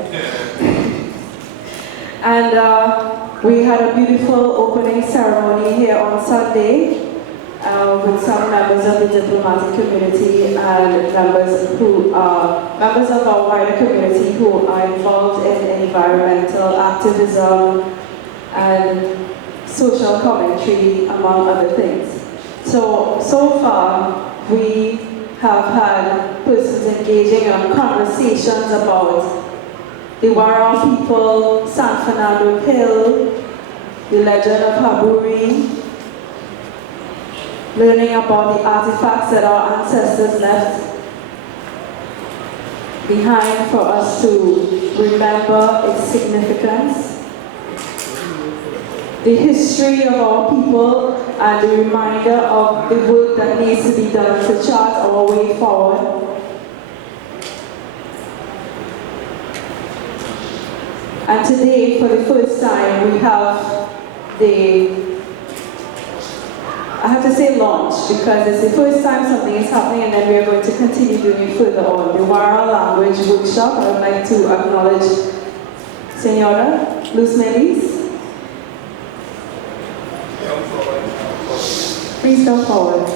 And we had a beautiful opening ceremony here on Sunday with some members of the diplomatic community and members who are members of our wider community who are involved in environmental activism and social commentary, among other things. So far, we have had persons engaging in conversations about the Warao people, San Fernando Hill, the legend of Haburi, learning about the artifacts that our ancestors left behind for us to remember its significance, the history of our people, and the reminder of the work that needs to be done to chart our way forward. And today, for the first time, we have I have to say launch, because it's the first time something is happening, and then we are going to continue doing it further on. The Warao language workshop. I would like to acknowledge Senora Luz Melis. Please come forward.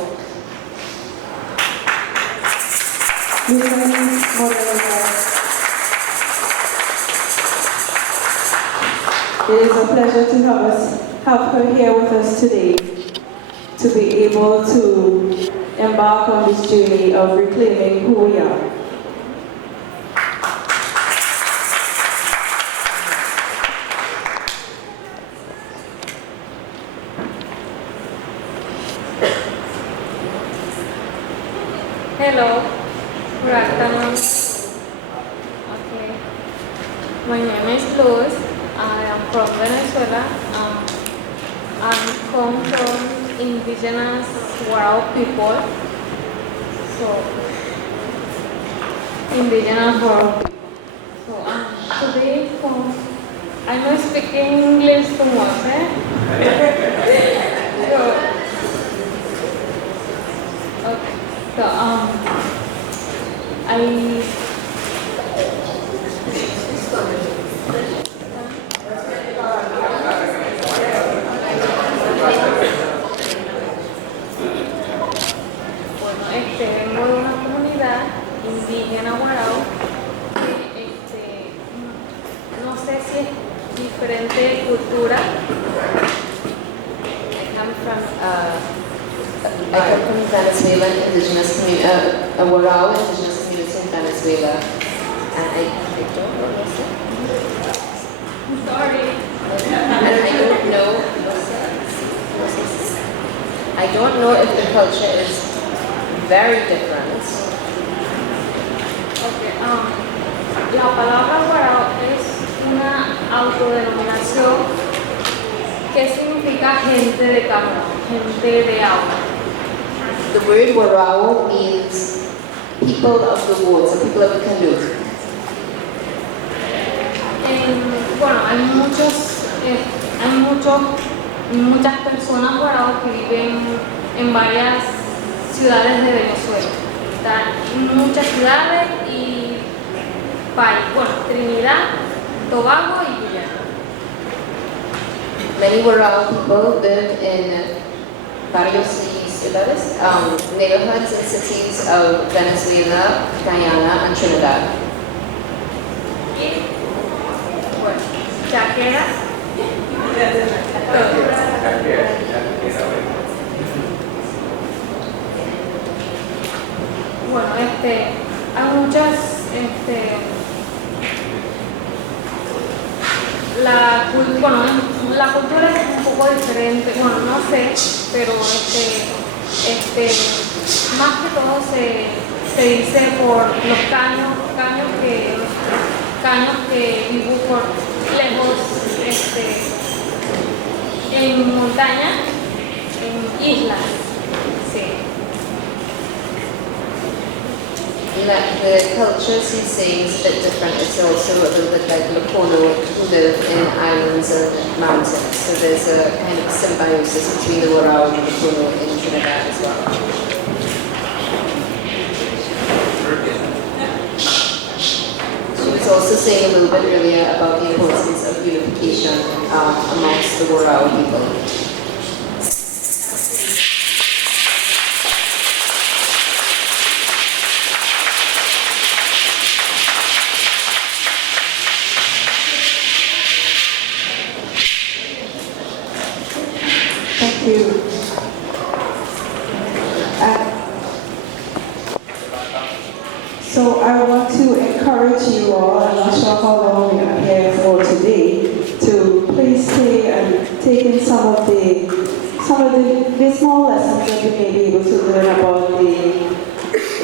Luz Melis, moderator. It is a pleasure to have her here with us today, to be able to embark on this journey of reclaiming who we are. Hello, good afternoon. Okay, my name is Luz. I am from Venezuela. I come from indigenous Warao people. So, indigenous Warao people. So, today I'm not speaking English too much, okay. So, vengo de una comunidad indígena Warao, no sé si es diferente cultura. I come from Venezuela, indigenous community, a Warao indigenous community in Venezuela, and I don't know what's that. Sorry. I don't know if the culture is very different. Okay, la palabra Warao es una autodenominación que significa gente de campo, gente de agua. The word Warao means people of the woods, people of the canoe. Bueno, hay muchas personas Warao que viven en varias ciudades de Venezuela. Están muchas ciudades y países, bueno, Trinidad, Tobago y Guyana. Many Warao people live in varios ciudades, neighborhoods and cities of Venezuela, Guyana, and Trinidad. Y, bueno, chaquera. Bueno, hay muchas, la cultura es un poco diferente, bueno, no sé, pero más que todo se dice por los caños que viven por lejos, en montaña, en islas, sí. The culture she's saying is a bit different. It's also a little bit like Lokono, who live in islands and mountains. So there's a kind of symbiosis between the Warao and the Lokono in Trinidad as well. She was also saying a little bit earlier about the importance of unification amongst the Warao people. Thank you. So I want to encourage you all, I'm not sure how long we are here for today, to please stay and take in some of the small lessons that we may be able to learn about the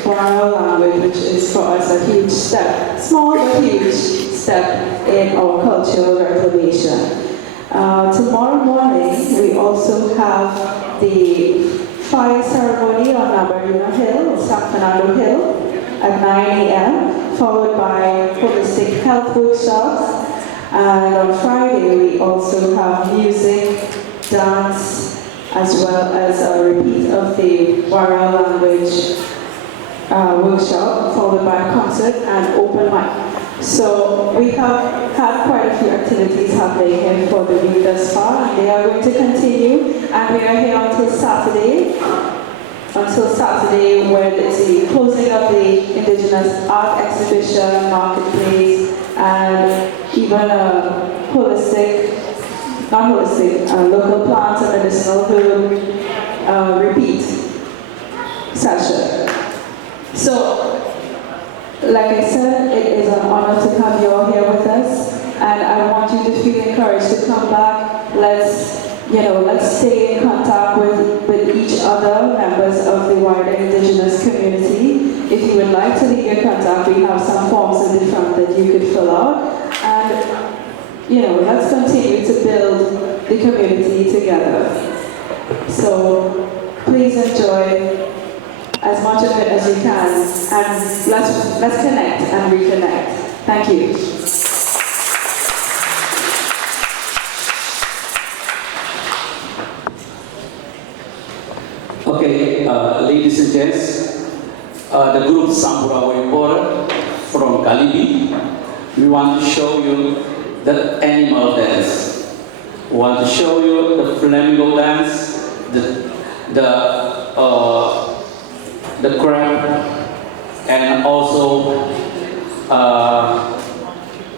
Warao language, which is for us us a huge step, small but huge step in our cultural reclamation. Tomorrow morning, we also have the fire ceremony on Nabarina Hill, San Fernando Hill, at 9 a.m., followed by holistic health workshops. And on Friday, we also have music, dance, as well as a repeat of the Warao language workshop, followed by a concert and open mic. So we have had quite a few activities happening here for the week thus far, and they are going to continue. And we are here until Saturday, where it's the closing of the Indigenous art exhibition, marketplace, and even a local plants and medicinal herb repeat session. So, like I said, it is an honor to have you all here with us, and I want you to feel encouraged to come back. Let's stay in contact with each other, members of the wider Indigenous community. If you would like to leave your contact, we have some forms in the front that you could fill out, and let's continue to build the community together. So please enjoy as much of it as you can, and let's connect and reconnect. Thank you. Okay, ladies and gents, the group SCOREBOARD from Calibi, we want to show you the animal dance. We want to show you the flamingo dance, the crab, and also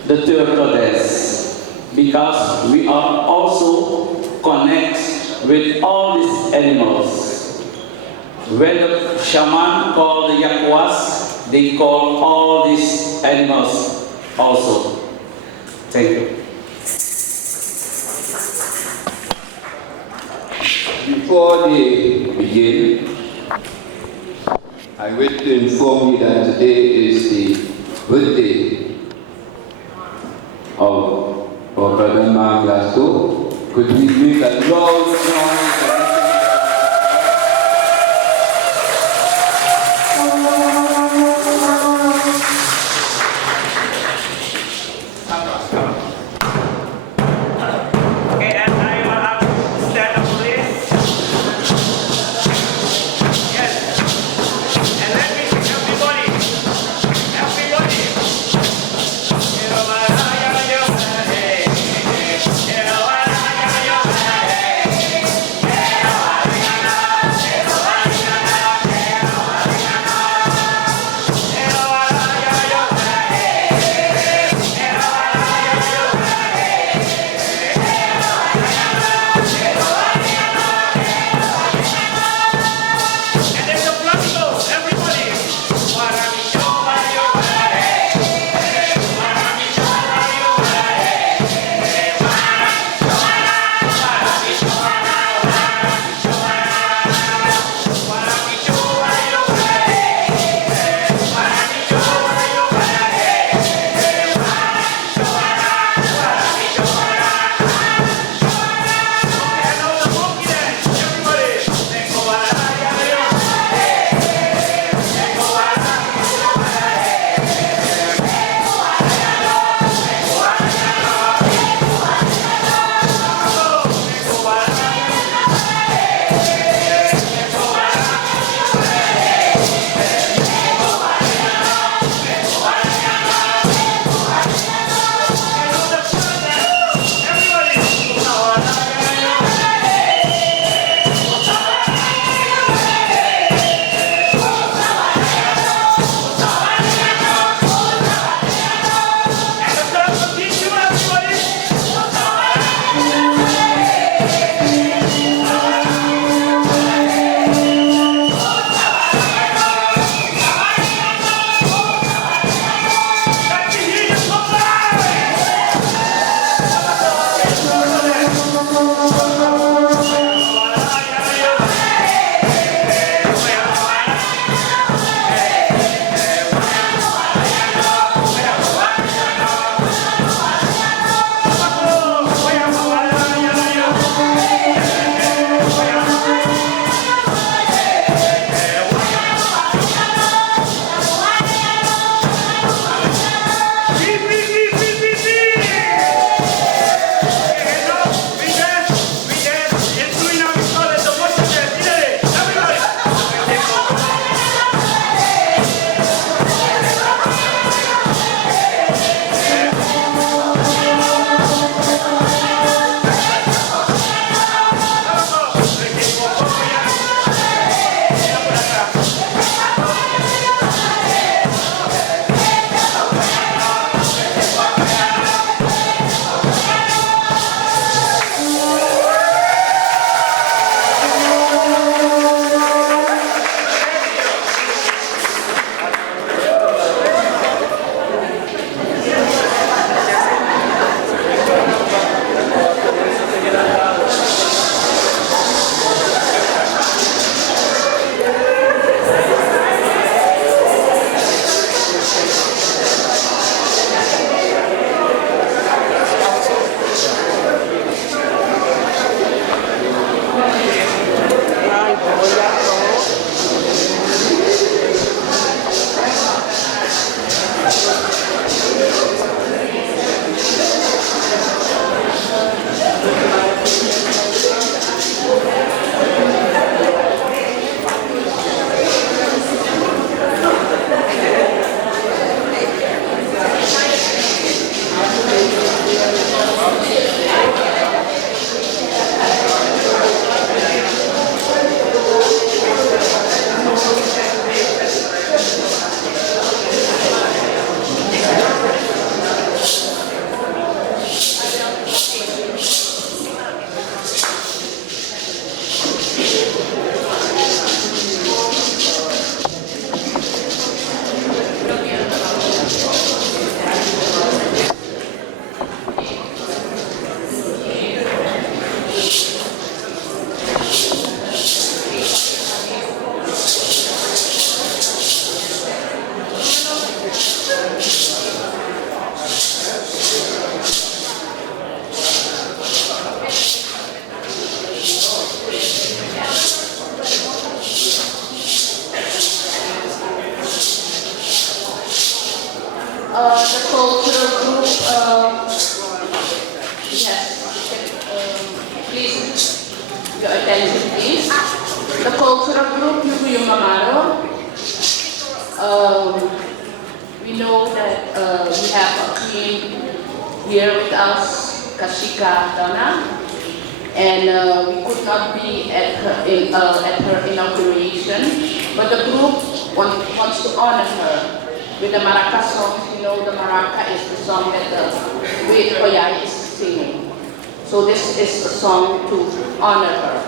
the turtle dance, because we are also connect with all these animals. When the shaman called the yakuas, they call all these animals also. Thank you. Before they begin, I wish to inform you that today is the birthday of our brother Mangaso. Could we make a loud noise? Hey! cultural group Yukuyu Mamaro. We know that we have a queen here with us, Kashika Donna, and we could not be at her inauguration, but the group wants to honor her with the maraca song. You know, the maraca is the song that the Wait Oyai is singing. So this is a song to honor her.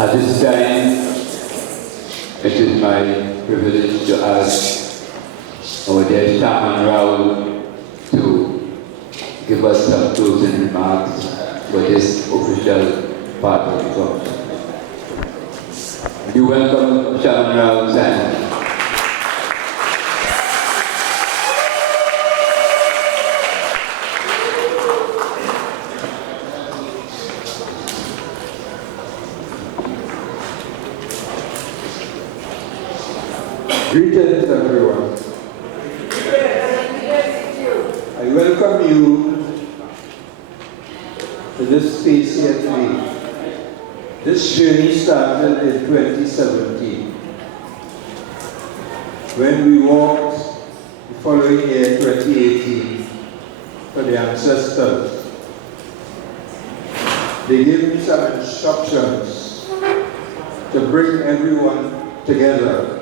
At this time, it is my privilege to ask our dear Chairman Warao to give us some closing remarks for this official part of the function. You welcome Shaman Rao San. Greetings, everyone. I welcome you to this space here today. This journey started in 2017 when we walked the following year, 2018, for the ancestors. They gave me some instructions to bring everyone together.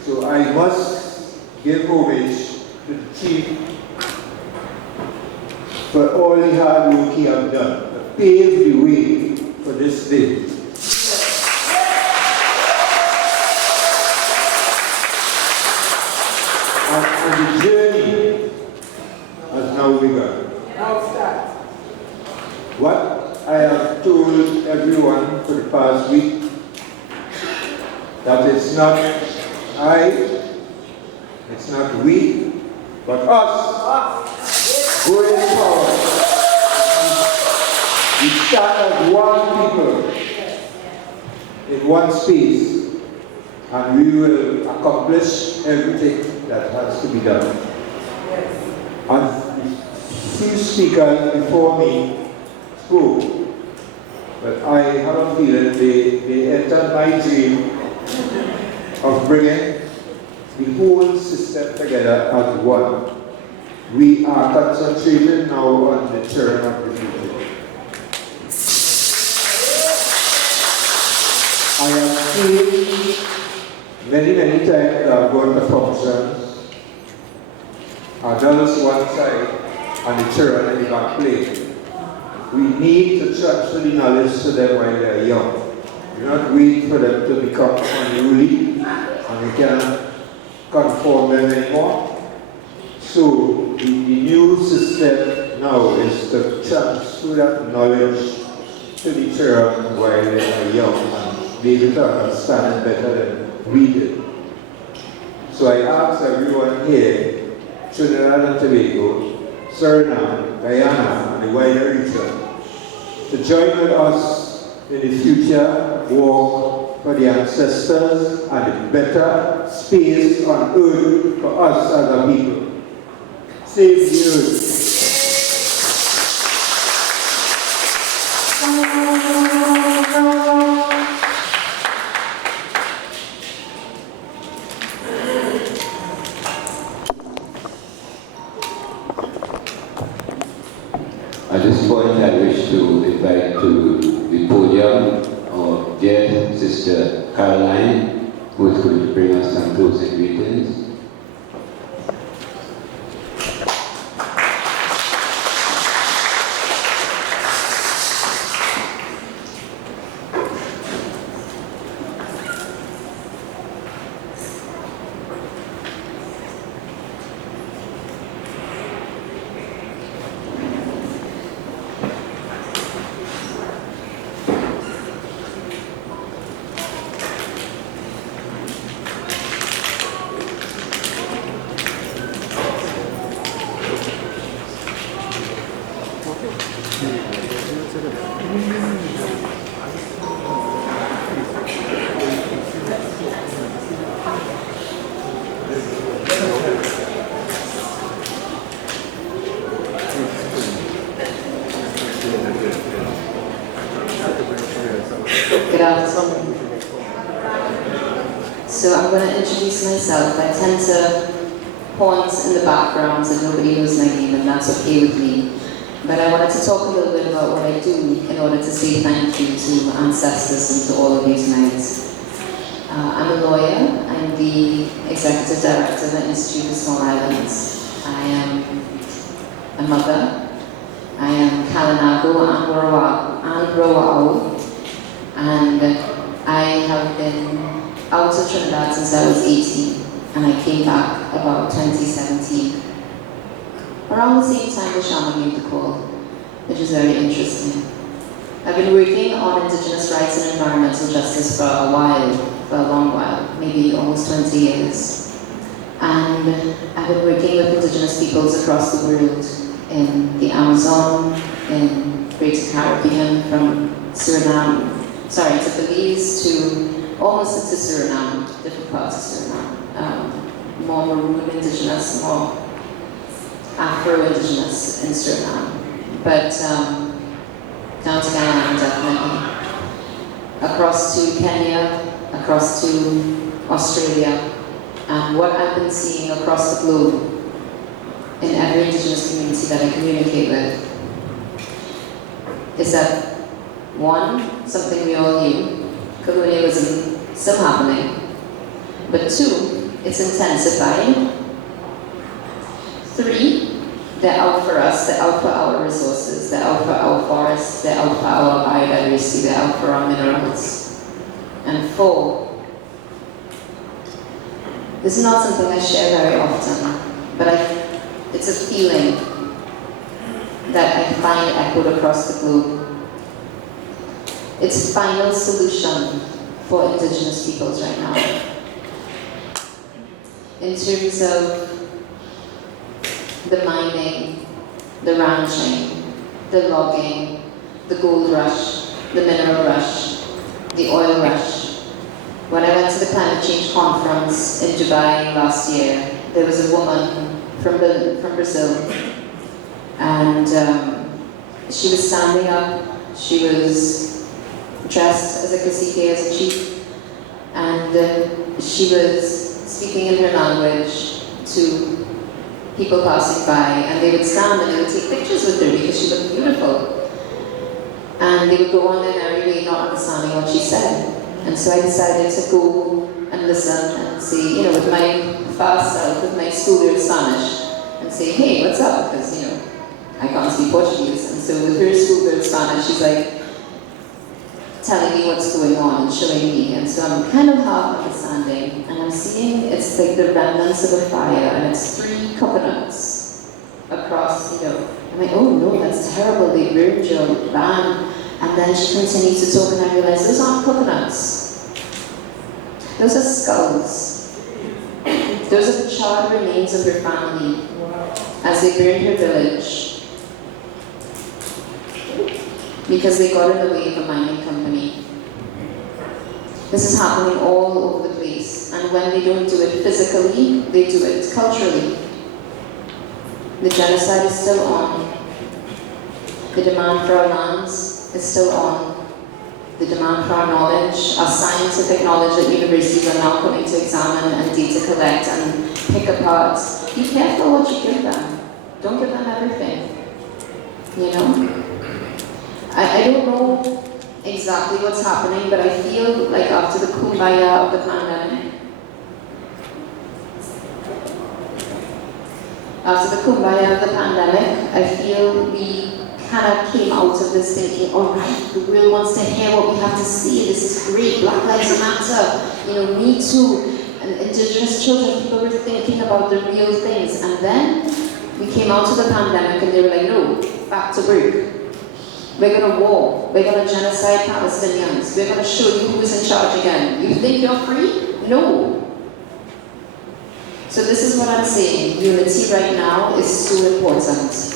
So I must give homage to the chief for all the hard work he has done to pave the way for this day. And the journey has now begun. What I have told everyone for the past week, that it's not it's not we, but us going forward. We start as one people in one space, and we will accomplish everything that has to be done. And few speakers before me spoke, but I have a feeling they entered my dream of bringing the whole system together as one. We are concentrating now on the children of the future. I have seen many times I've gone to functions, adults one side and the children in the back plane. We need to transfer the knowledge to them while they are young. We not wait for them to become unruly and we cannot conform them anymore. So the new system now is to transfer that knowledge to the children while they are young and be able to understand it better than we did. So I ask everyone here, Trinidad and Tobago, Suriname, Guyana, and the wider region, to join with us in the future walk for the ancestors and a better space on earth for us as a people. Save the earth. At this point, I wish to invite to the podium our dear sister Caroline, who is going to bring us some closing greetings. Good afternoon. So I'm going to introduce myself. I tend to pause in the background so nobody knows my name, and that's okay with me. But I wanted to talk a little bit about what I do in order to say thank you to ancestors and to all of these knights. I'm a lawyer. I'm the Executive Director of the Institute of Small Islands. I am a mother. I am Kalanago and Warao. And I have been out of Trinidad since I was 18, and I came back about 2017. Around the same time the shaman made the call. which is very interesting. I've been working on Indigenous rights and environmental justice for a while, for a long while, maybe almost 20 years. And I've been working with Indigenous peoples across the world, in the Amazon, in Greater Caribbean, from Suriname, to Belize, to almost into Suriname, different parts of Suriname. More Maroon Indigenous, more Afro-Indigenous in Suriname. But down to Ghana, definitely. Across to Kenya, across to Australia. And what I've been seeing across the globe in every Indigenous community that I communicate with is that, one, something we all knew, colonialism still happening, but two, it's intensifying. Three, they're out for us, they're out for our resources, they're out for our forests, they're out for our biodiversity, they're out for our minerals. And four, this is not something I share very often, but it's a feeling that I find echoed across the globe. It's a final solution for Indigenous peoples right now. In terms of the mining, the ranching, the logging, the gold rush, the mineral rush, the oil rush. When I went to the climate change conference in Dubai last year, there was a woman from Brazil, and she was standing up. She was dressed as a cacique, as a chief, and she was speaking in her language to people passing by, and they would stand and they would take pictures with her because she looked beautiful. And they would go on their merry way, not understanding what she said. And so I decided to go and listen and see, with my fast self, with my schoolgirl Spanish, and say, hey, what's up? Because, I can't speak Portuguese. And so with her schoolgirl Spanish, she's like telling me what's going on and showing me. And so I'm kind of half understanding. And I'm seeing it's like the remnants of a fire, and it's 3 coconuts across, I'm like, oh no, that's terrible, they burned your land. And then she continued to talk, and I realized those aren't coconuts. Those are skulls. Those are the charred remains of her family as they burned her village because they got in the way of a mining company. This is happening all over the place, and when they don't do it physically, they do it culturally. The genocide is still on. The demand for our lands is still on. The demand for our knowledge, our scientific knowledge that universities are now coming to examine and data collect and pick apart. Be careful what you give them. Don't give them everything. I don't know exactly what's happening, but I feel like after the kumbaya of the pandemic, I feel we kind of came out of this thinking, all right, the world wants to hear what we have to say. This is great. Black Lives Matter. Me Too. And Indigenous children, people were thinking about the real things. And then we came out of the pandemic and they were like, no, back to work. We're going to war. We're going to genocide Palestinians. We're going to show you who's in charge again. You think you're free? No. So this is what I'm saying. Unity right now is so important.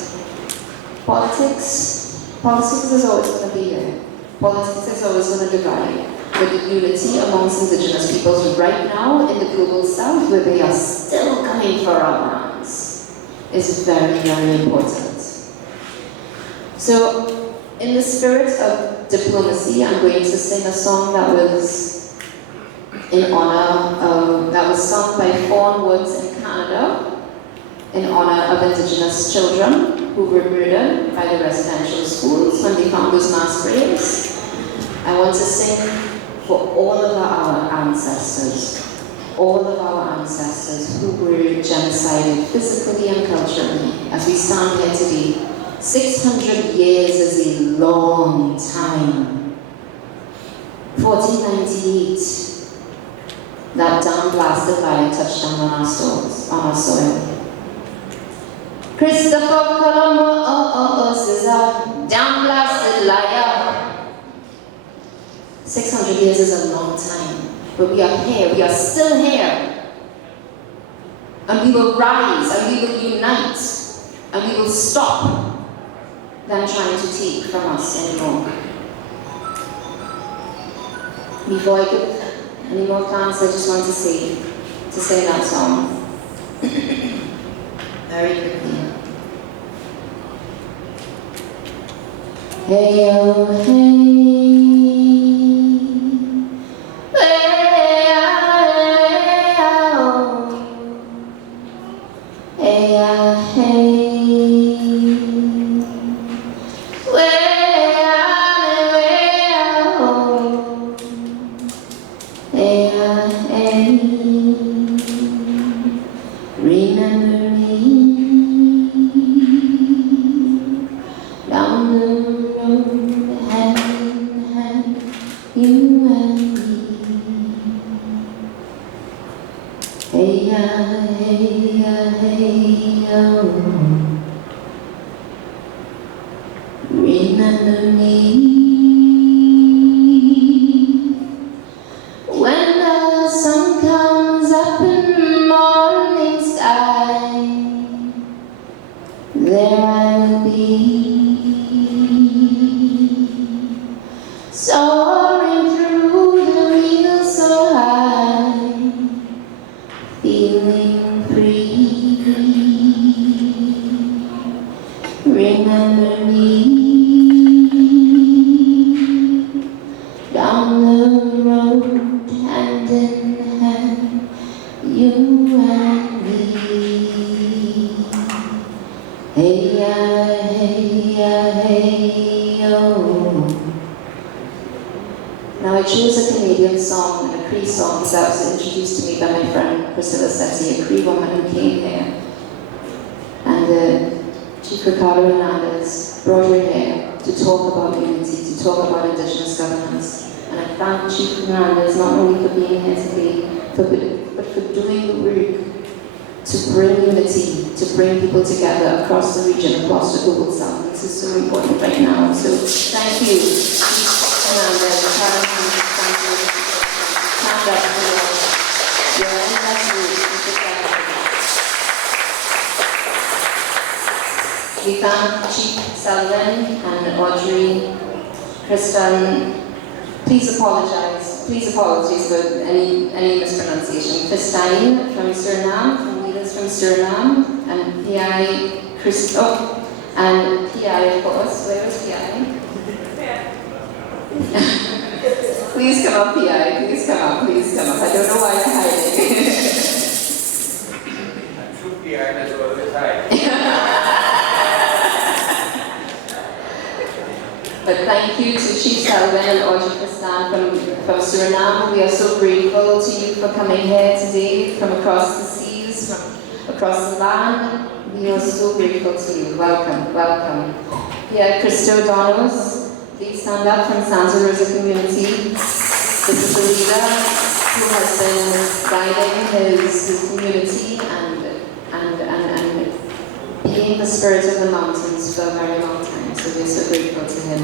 Politics is always going to be there. Politics is always going to divide. But the unity amongst Indigenous peoples right now in the global south, where they are still coming for our lands, is very, very important. So, in the spirit of diplomacy, I'm going to sing a song that was in honor, that was sung by Fawn Woods in Canada, in honor of Indigenous children who were murdered by the residential schools when they found those mass graves. I want to sing for all of our ancestors who were genocided physically and culturally. As we stand here today, 600 years is a long time. 1498, that dam blasted valley touched down on our soil. Christopher Columbus is a Down blasted liar. 600 years is a long time, but we are here, we are still here. And we will rise, and we will unite, and we will stop them trying to take from us anymore. Before I give any more plans, I just want to say that song very quickly. Hey, oh, hey. Remember me when the sun comes up in the morning sky. There I will be, soaring through the wheels so high, feeling free. Remember me down the road, hand in hand, you and me. Hey ya, hey ya, hey yo. Now I chose a Canadian song and a Cree song because that was introduced to me by my friend Priscilla Setti, a Cree woman who came here. And Chief Ricardo Hernandez brought her here to talk about unity, to talk about Indigenous governance. And I thank Chief Hernandez not only for being here today, but for doing the work to bring unity, to bring people together across the region, across the global south. This is so important right now. So thank you, Chief Hernandez, thank you. Stand up for your endless work. We thank Chief Sullivan and Audrey, Kristen. Please apologies for any mispronunciation. Christine from Suriname, from leaders from Suriname, and PI and PI of course. Where was PI? Please come up, PI. Please come up. I don't know why you're hiding. True PI, that's what it's hiding. But thank you to Chief Sullivan and Audrey Christan from Suriname. We are so grateful to you for coming here today from across the seas, from across the land. We are so grateful to you. Welcome, welcome. Here, Christo Donos, please stand up from Santa Rosa community. This is the leader who has been guiding his community and being the spirit of the mountains for a very long time. So we're so grateful to him.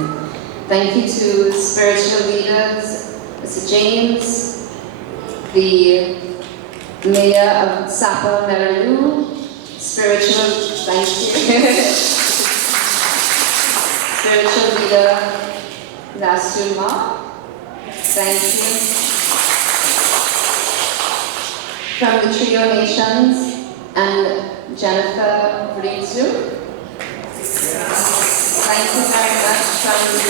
Thank you to spiritual leaders, Mr. James, the Mayor of Sapa Merilu, thank you. Spiritual leader, Nasuma, thank you. From the Trio Nations, and Jennifer Ritsu. Thank you very much from the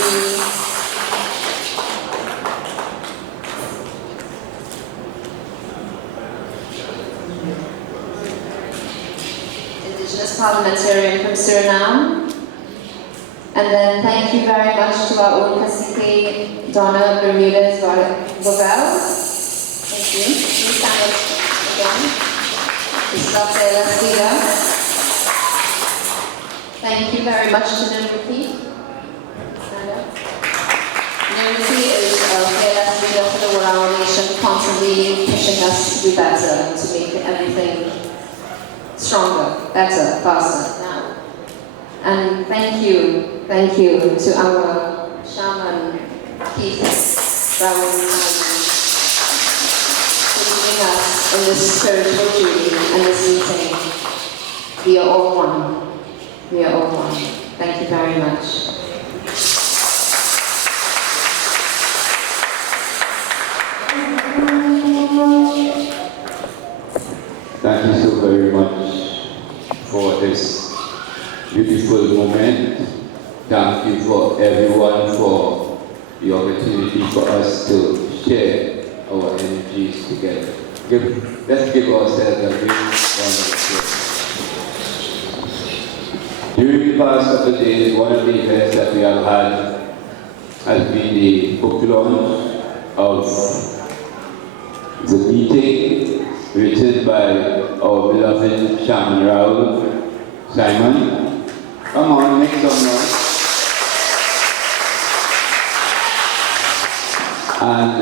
Indigenous parliamentarian from Suriname. And then thank you very much to our own cacique, Donna Bermudez Bovel. Thank you. Please stand up again. This is Rafaela Sira. Thank you very much to Nimriti. Stand up. Nimriti is a fearless leader for the Warao Nation, constantly pushing us to be better, to make everything stronger, better, faster now. And thank you to our shaman, Keith Brown, for leading us in this spiritual journey and this meeting. We are all one. We are all one. Thank you very much. Thank you so very much for this beautiful moment. Thank you for everyone for the opportunity for us to share our energies together. Let's give ourselves a big round of applause. During the past couple of days, one of the events that we have had has been the book launch of the meeting written by our beloved Shaman Warao, Simon. Come on, make some noise. And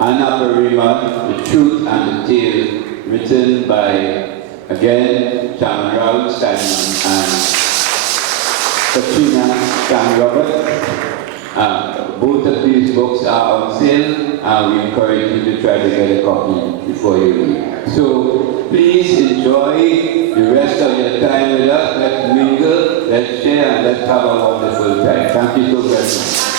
Anna Parima, The Truth and the Tale, written by, again, Shaman Warao, Simon, and Katrina Stan Robert. Both of these books are on sale, and we encourage you to try to get a copy before you leave. So please enjoy the rest of your time with us. Let's mingle, let's share, and let's have a wonderful time. Thank you so very much.